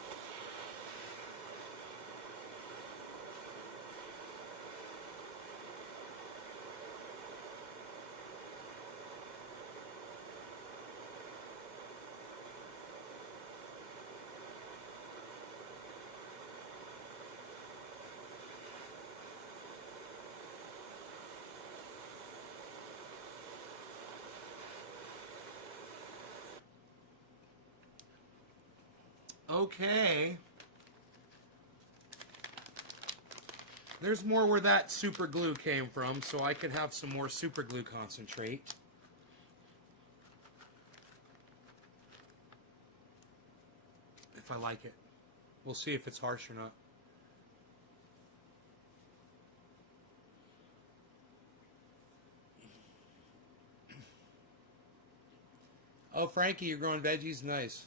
Okay. There's more where that super glue came from, so I could have some more super glue concentrate. If I like it. We'll see if it's harsh or not. Oh, Frankie, you're growing veggies? Nice.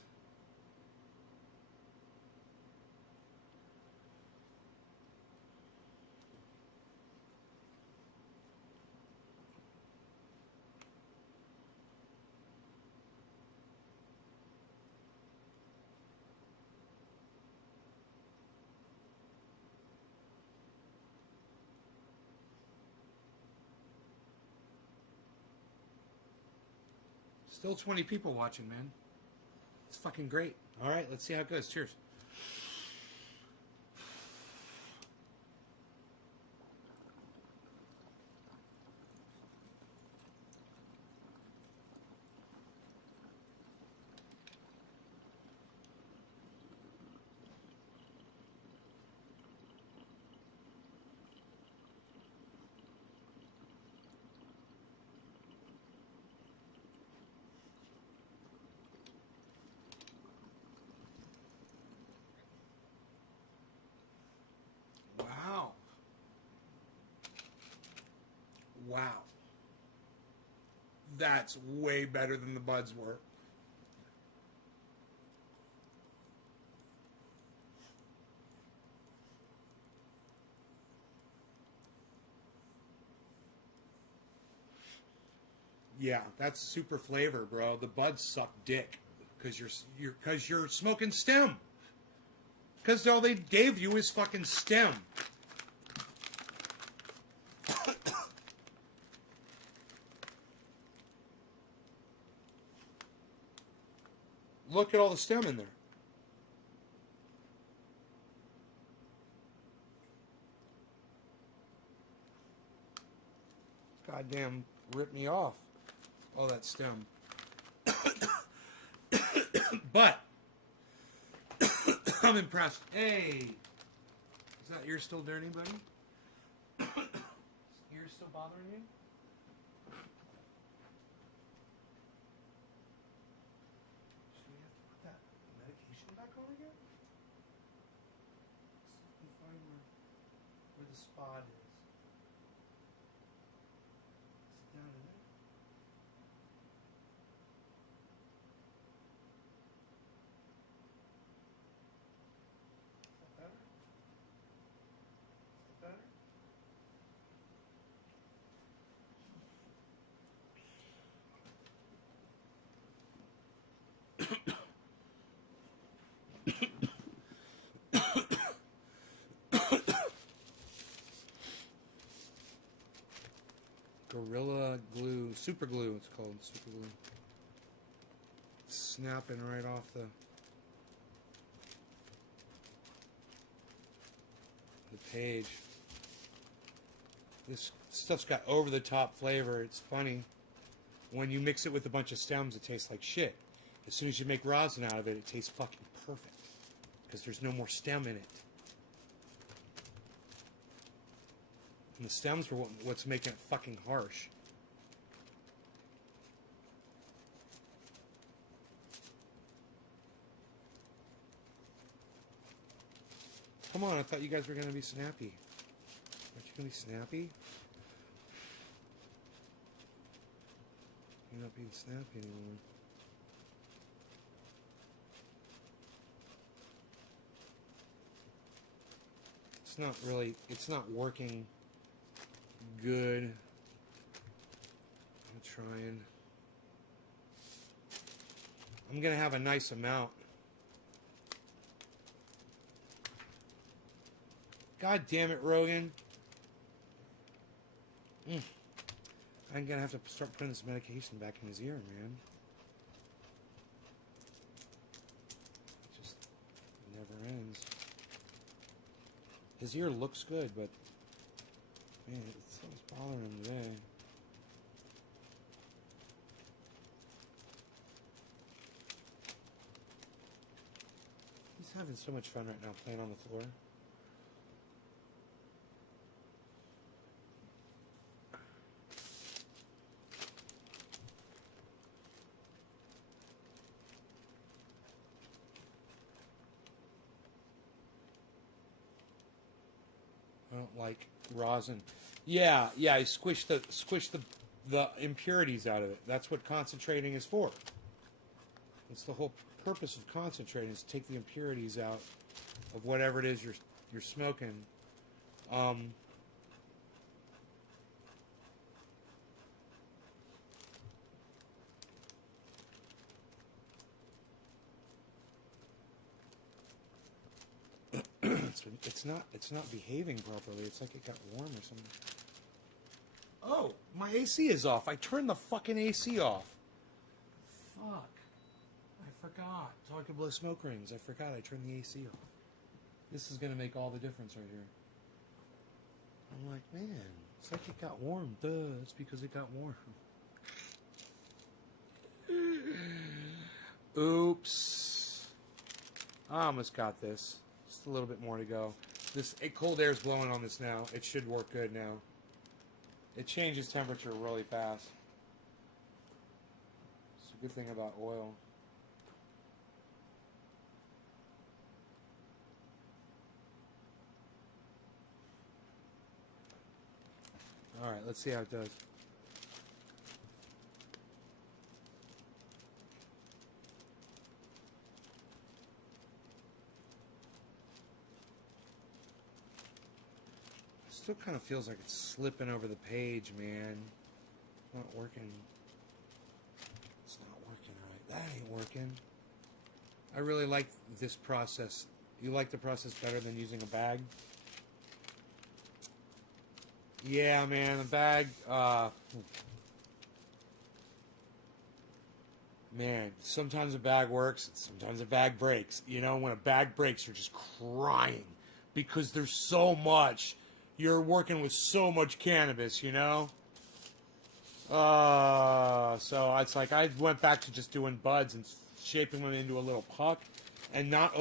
Still 20 people watching, man. It's fucking great. All right, let's see how it goes. Cheers. Wow. Wow. That's way better than the buds were. Yeah, that's super flavor, bro. The buds suck dick because you're smoking stem. Because all they gave you is fucking stem. look at all the stem in there. Goddamn, ripped me off. All that stem. But I'm impressed. Hey, is that ear still dirty, buddy? Ear still bothering you? Do we have to put that medication back on again? Let's see if we can find where the spot is. Is it down in there? Is that better? Is that better? Gorilla Glue, Super Glue, it's called Super Glue. Snapping right off the page. This stuff's got over the top flavor. It's funny. When you mix it with a bunch of stems, it tastes like shit. As soon as you make rosin out of it, it tastes fucking perfect. Because there's no more stem in it. And the stems were what's making it fucking harsh. Come on, I thought you guys were going to be snappy. Aren't you going to be snappy? You're not being snappy anymore. It's not working good. I'm trying. I'm going to have a nice amount. God damn it, Rogan. I'm going to have to start putting this medication back in his ear, man. It just never ends. His ear looks good, but man, something's bothering him today. He's having so much fun right now playing on the floor. I don't like rosin. Yeah, I squish the impurities out of it. That's what concentrating is for. That's the whole purpose of concentrating, is to take the impurities out of whatever it is you're smoking. It's not behaving properly. It's like it got warm or something. Oh, my AC is off. I turned the fucking AC off. Fuck. I forgot. So I could blow smoke rings. I forgot I turned the AC off. This is going to make all the difference right here. I'm like, man, it's like it got warm. Duh, it's because it got warm. Oops. I almost got this. Just a little bit more to go. This cold air is blowing on this now. It should work good now. It changes temperature really fast. It's a good thing about oil. Alright, let's see how it does. Still kind of feels like it's slipping over the page, man. It's not working. It's not working right. That ain't working. I really like this process. You like the process better than using a bag? Yeah, man, the bag, Man, sometimes a bag works, sometimes a bag breaks. You know, when a bag breaks, you're just crying because there's so much. You're working with so much cannabis, you know? So it's like I went back to just doing buds and shaping them into a little puck and not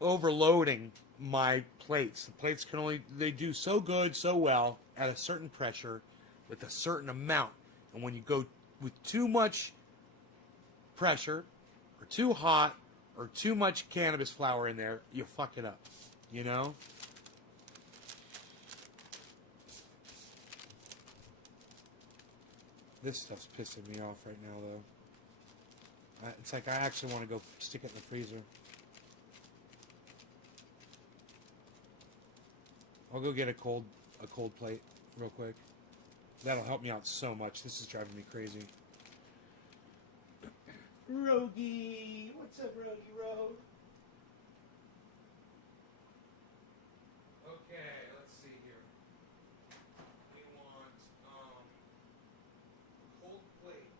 overloading my plates. The plates can only they do so good, so well at a certain pressure with a certain amount. And when you go with too much pressure or too hot or too much cannabis flower in there, you fuck it up. You know? This stuff's pissing me off right now though. It's like I actually want to go stick it in the freezer. I'll go get a cold plate real quick. That'll help me out so much. This is driving me crazy. Rogie, what's up, Rogie Rogue? Okay, let's see here. We want cold plate.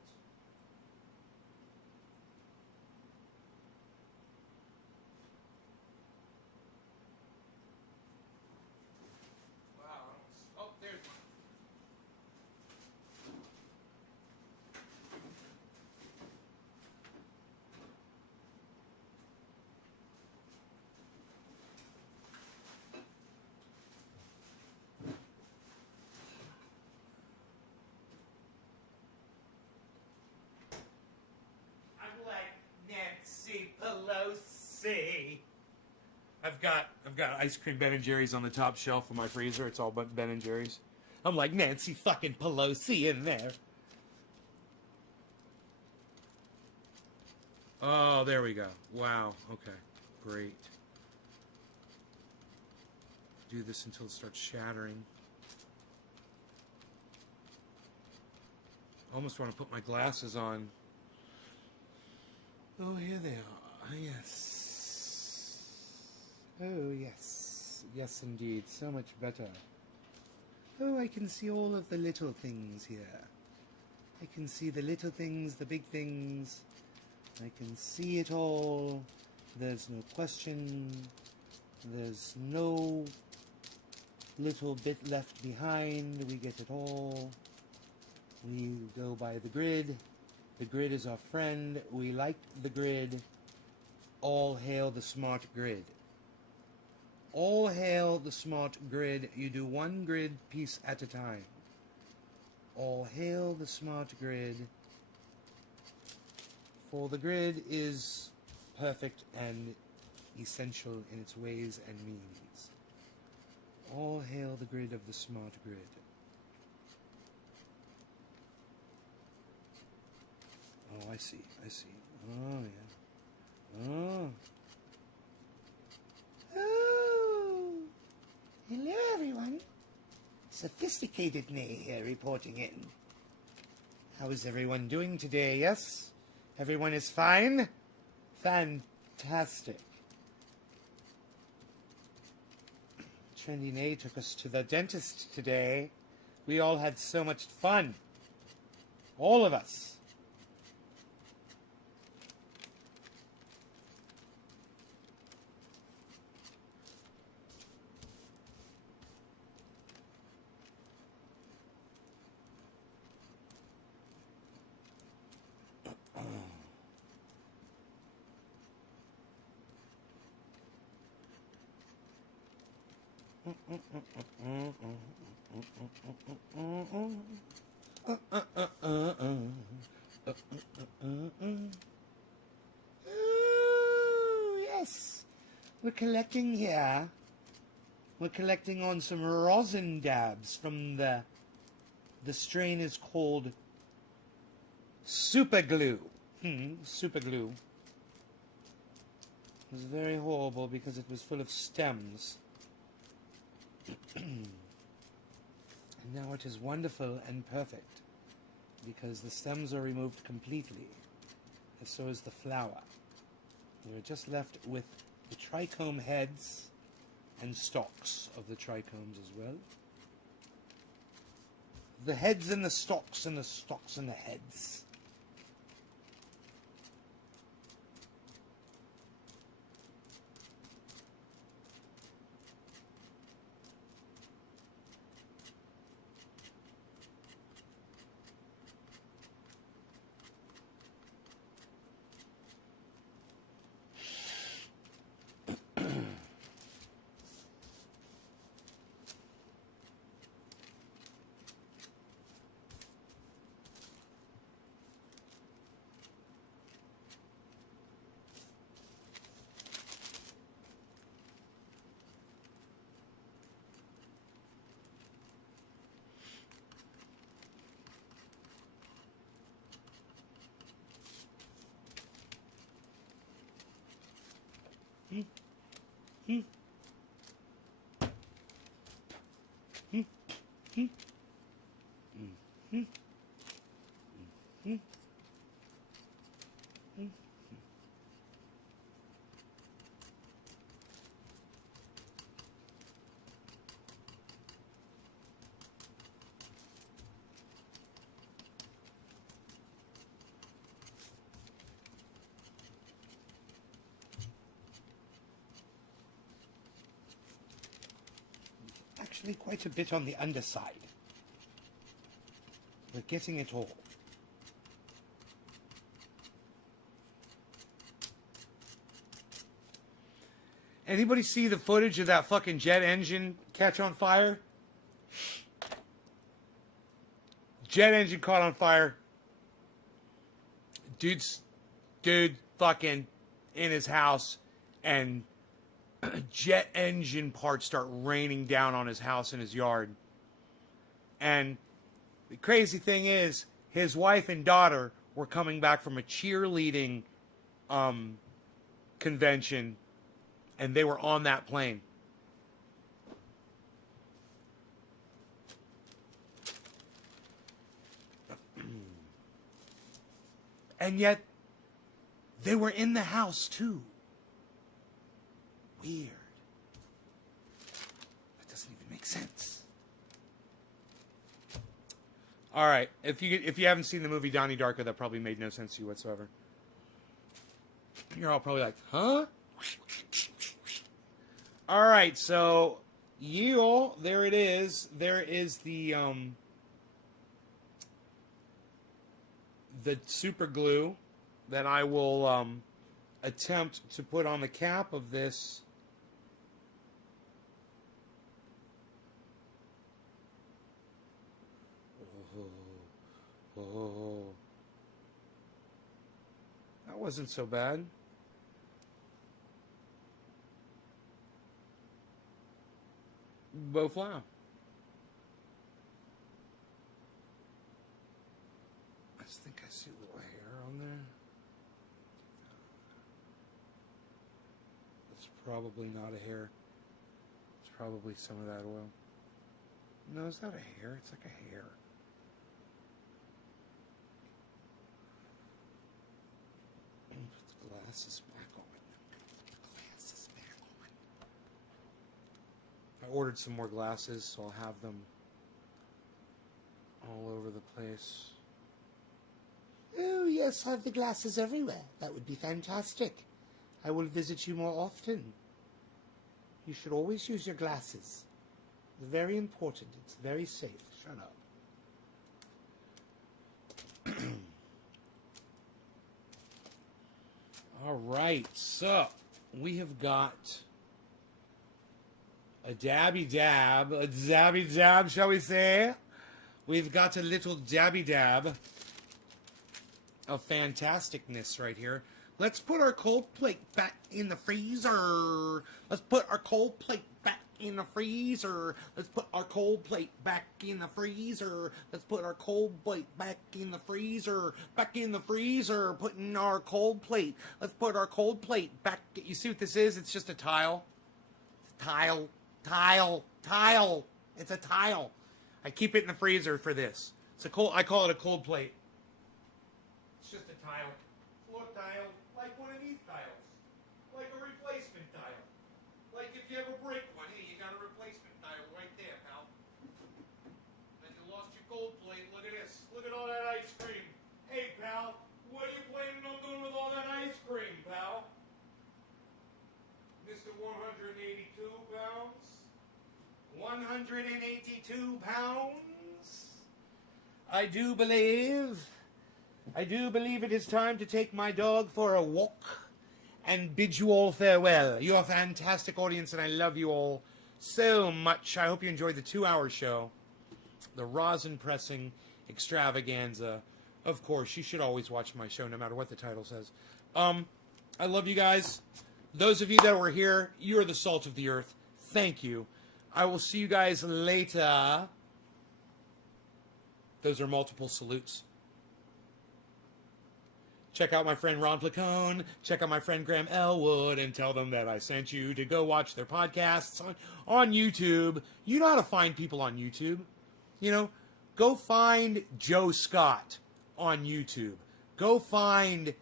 Wow, oh, there's one. I'm like Nancy Pelosi. I've got ice cream Ben and Jerry's on the top shelf of my freezer. It's all but Ben and Jerry's. I'm like Nancy fucking Pelosi in there. Oh, there we go. Wow. Okay. Great. Do this until it starts shattering. I almost want to put my glasses on. Oh, here they are. Yes. Oh, yes. Yes, indeed. So much better. Oh, I can see all of the little things here. I can see the little things, the big things. I can see it all. There's no question. There's no little bit left behind. We get it all. We go by the grid. The grid is our friend. We like the grid. All hail the smart grid. All hail the smart grid. You do one grid piece at a time. All hail the smart grid. For the grid is perfect and essential in its ways and means. All hail the grid of the smart grid. Oh, I see. Oh, yeah. Oh. Oh. Hello, everyone. Sophisticated Nay here reporting in. How is everyone doing today, yes? Everyone is fine? Fantastic. Trendy Nay took us to the dentist today. We all had so much fun. All of us. Oh, yes. We're collecting here. We're collecting on some rosin dabs from the strain is called Super Glue. Super Glue. It was very horrible because it was full of stems. And now it is wonderful and perfect because the stems are removed completely, and so is the flower. We are just left with the trichome heads and stalks of the trichomes as well. The heads and the stalks and the stalks and the heads. Actually, quite a bit on the underside. We're getting it all. Anybody see the footage of that fucking jet engine catch on fire? Jet engine caught on fire. Dude fucking in his house, and jet engine parts start raining down on his house and his yard. And the crazy thing is, his wife and daughter were coming back from a cheerleading convention, and they were on that plane. And yet, they were in the house too. Weird. That doesn't even make sense. All right, if you haven't seen the movie Donnie Darko, that probably made no sense to you whatsoever. You're all probably like, huh? All right, so there it is. There is the super glue that I will attempt to put on the cap of this. Oh, that wasn't so bad. Both laugh. I just think I see a little hair on there. It's probably not a hair. It's probably some of that oil. No, it's not a hair. It's like a hair. Put the glasses back on. Glasses back on. I ordered some more glasses, so I'll have them all over the place. Oh, yes, I have the glasses everywhere. That would be fantastic. I will visit you more often. You should always use your glasses. It's very important. It's very safe. Shut up. All right, so we have got a dabby dab, shall we say? We've got a little dabby dab of fantasticness right here. Let's put our cold plate back in the freezer. Let's put our cold plate back in the freezer. Let's put our cold plate back in the freezer. Let's put our cold plate back in the freezer. Back in the freezer. Putting our cold plate. Let's put our cold plate back. You see what this is? It's just a tile. Tile. It's a tile. I keep it in the freezer for this. I call it a cold plate. It's just a tile. Floor tile. Like one of these tiles. Like a replacement tile. Like if you ever break one, hey, you got a replacement tile right there, pal. Then you lost your gold plate. Look at this. Look at all that ice cream. Hey, pal, what are you planning on doing with all that ice cream, pal? Mr. 182 pounds? 182 pounds? I do believe it is time to take my dog for a walk and bid you all farewell. You're a fantastic audience, and I love you all so much. I hope you enjoyed the 2-hour show. The rosin pressing extravaganza. Of course, you should always watch my show no matter what the title says. I love you guys. Those of you that were here, you're the salt of the earth. Thank you. I will see you guys later. Those are multiple salutes. Check out my friend Ron Placone. Check out my friend Graham Elwood and tell them that I sent you to go watch their podcasts on YouTube. You know how to find people on YouTube. You know, go find Joe Scott on YouTube. Go find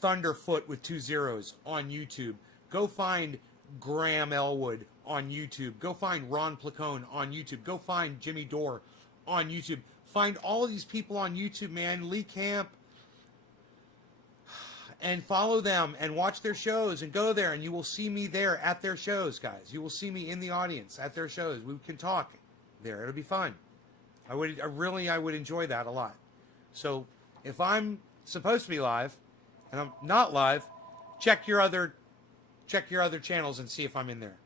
Thunderfoot with 2 zeros on YouTube. Go find Graham Elwood on YouTube. Go find Ron Placone on YouTube. Go find Jimmy Dore on YouTube. Find all of these people on YouTube, man. Lee Camp. And follow them and watch their shows and go there, and you will see me there at their shows, guys. You will see me in the audience at their shows. We can talk there. It'll be fun. I would enjoy that a lot. So if I'm supposed to be live and I'm not live, check your other channels and see if I'm in there.